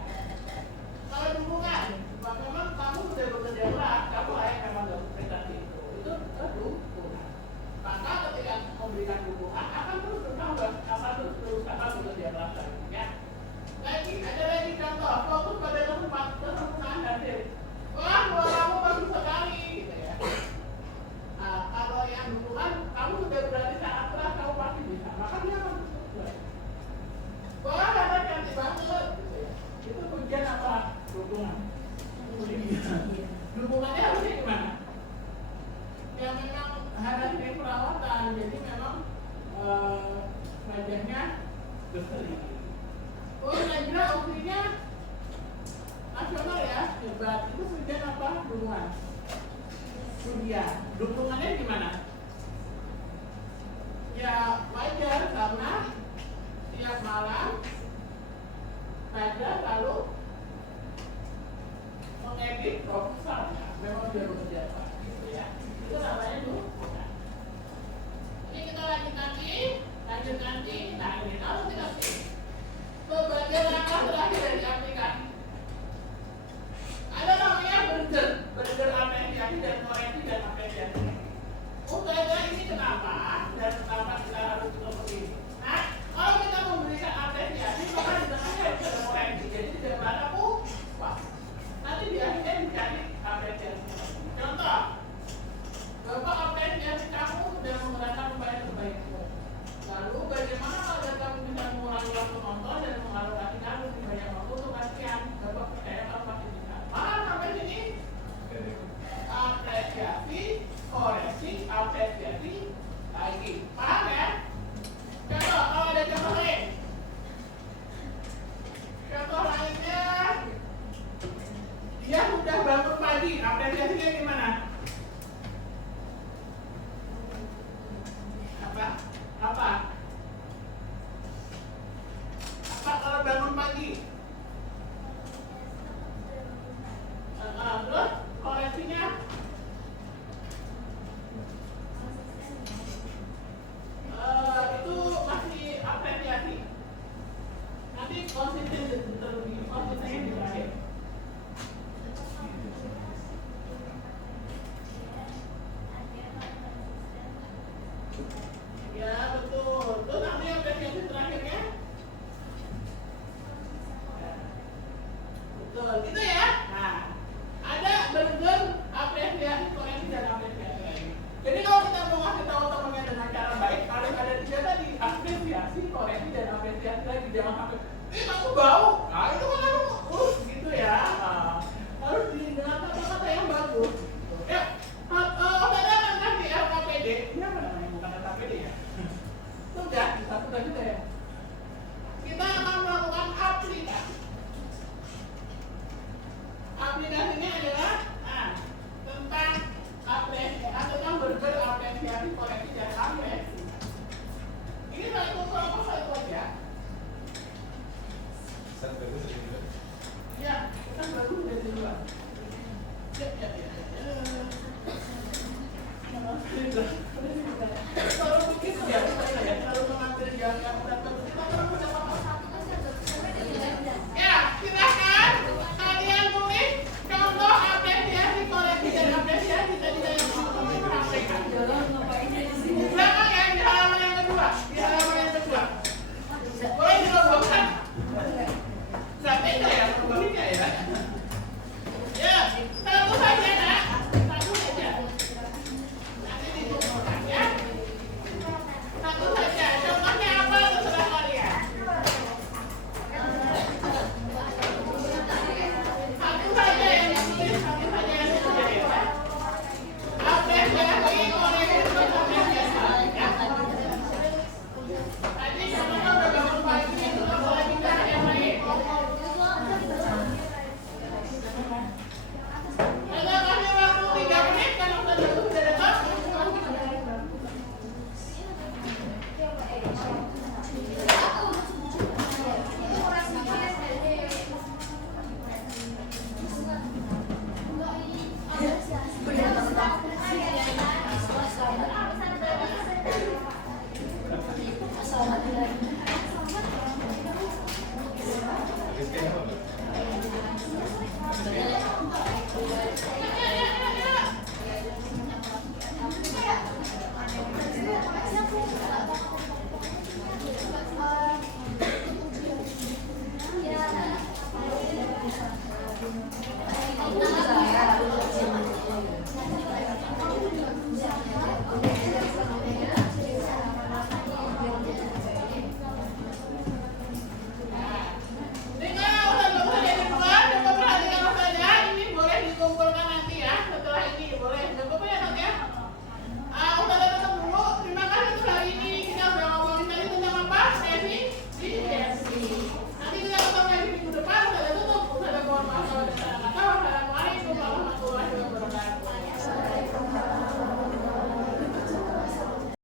Kalau dukungan, memang kamu sudah bekerja keras, kamu layak memang dapat prestasi itu dukungan. Maka ketika memberikan dukungan akan terus bertambah, akan terus bekerja keras lagi. Ya. Lagi ada lagi contoh, fokus pada kesempurnaan hasil. Wah, kamu bagus sekali, gitu ya. Nah, kalau yang dukungan, kamu sudah berarti sangat keras, kamu pasti bisa. Maka dia akan terus belajar. Wah, ada cantik banget, gitu ya. Itu ujian apa? Dukungan. Dukungannya harusnya gimana? Ya memang harus di perawatan, jadi memang wajahnya berseri. Oh, Najla usianya nasional ya, hebat. Itu ujian apa? Dukungan. Ujian. Dukungannya gimana? Ya wajar karena tiap malam Najla lalu mengedit proposalnya. Memang dia bekerja apa? Gitu ya. Itu namanya dukungan. Ini kita lanjut nanti. Nah ini lalu kita berbagai langkah terakhir dari aplikasi. Ada namanya burger apresiasi dan koreksi dan apresiasi. Ini kenapa dan kenapa kita harus seperti ini? Nah, kalau kita memberikan apresiasi maka di tengahnya harus ada koreksi. Jadi tidak merasa puas. Nanti di akhirnya dicari apresiasi. Contoh, Bapak apresiasi kamu sudah menggunakan upaya terbaik. Lalu bagaimana agar kamu bisa mengurangi waktu nonton dan mengalokasikan lebih banyak waktu untuk latihan? Bapak percaya kamu pasti bisa. Sampai sini apresiasi. apresiasinya gimana?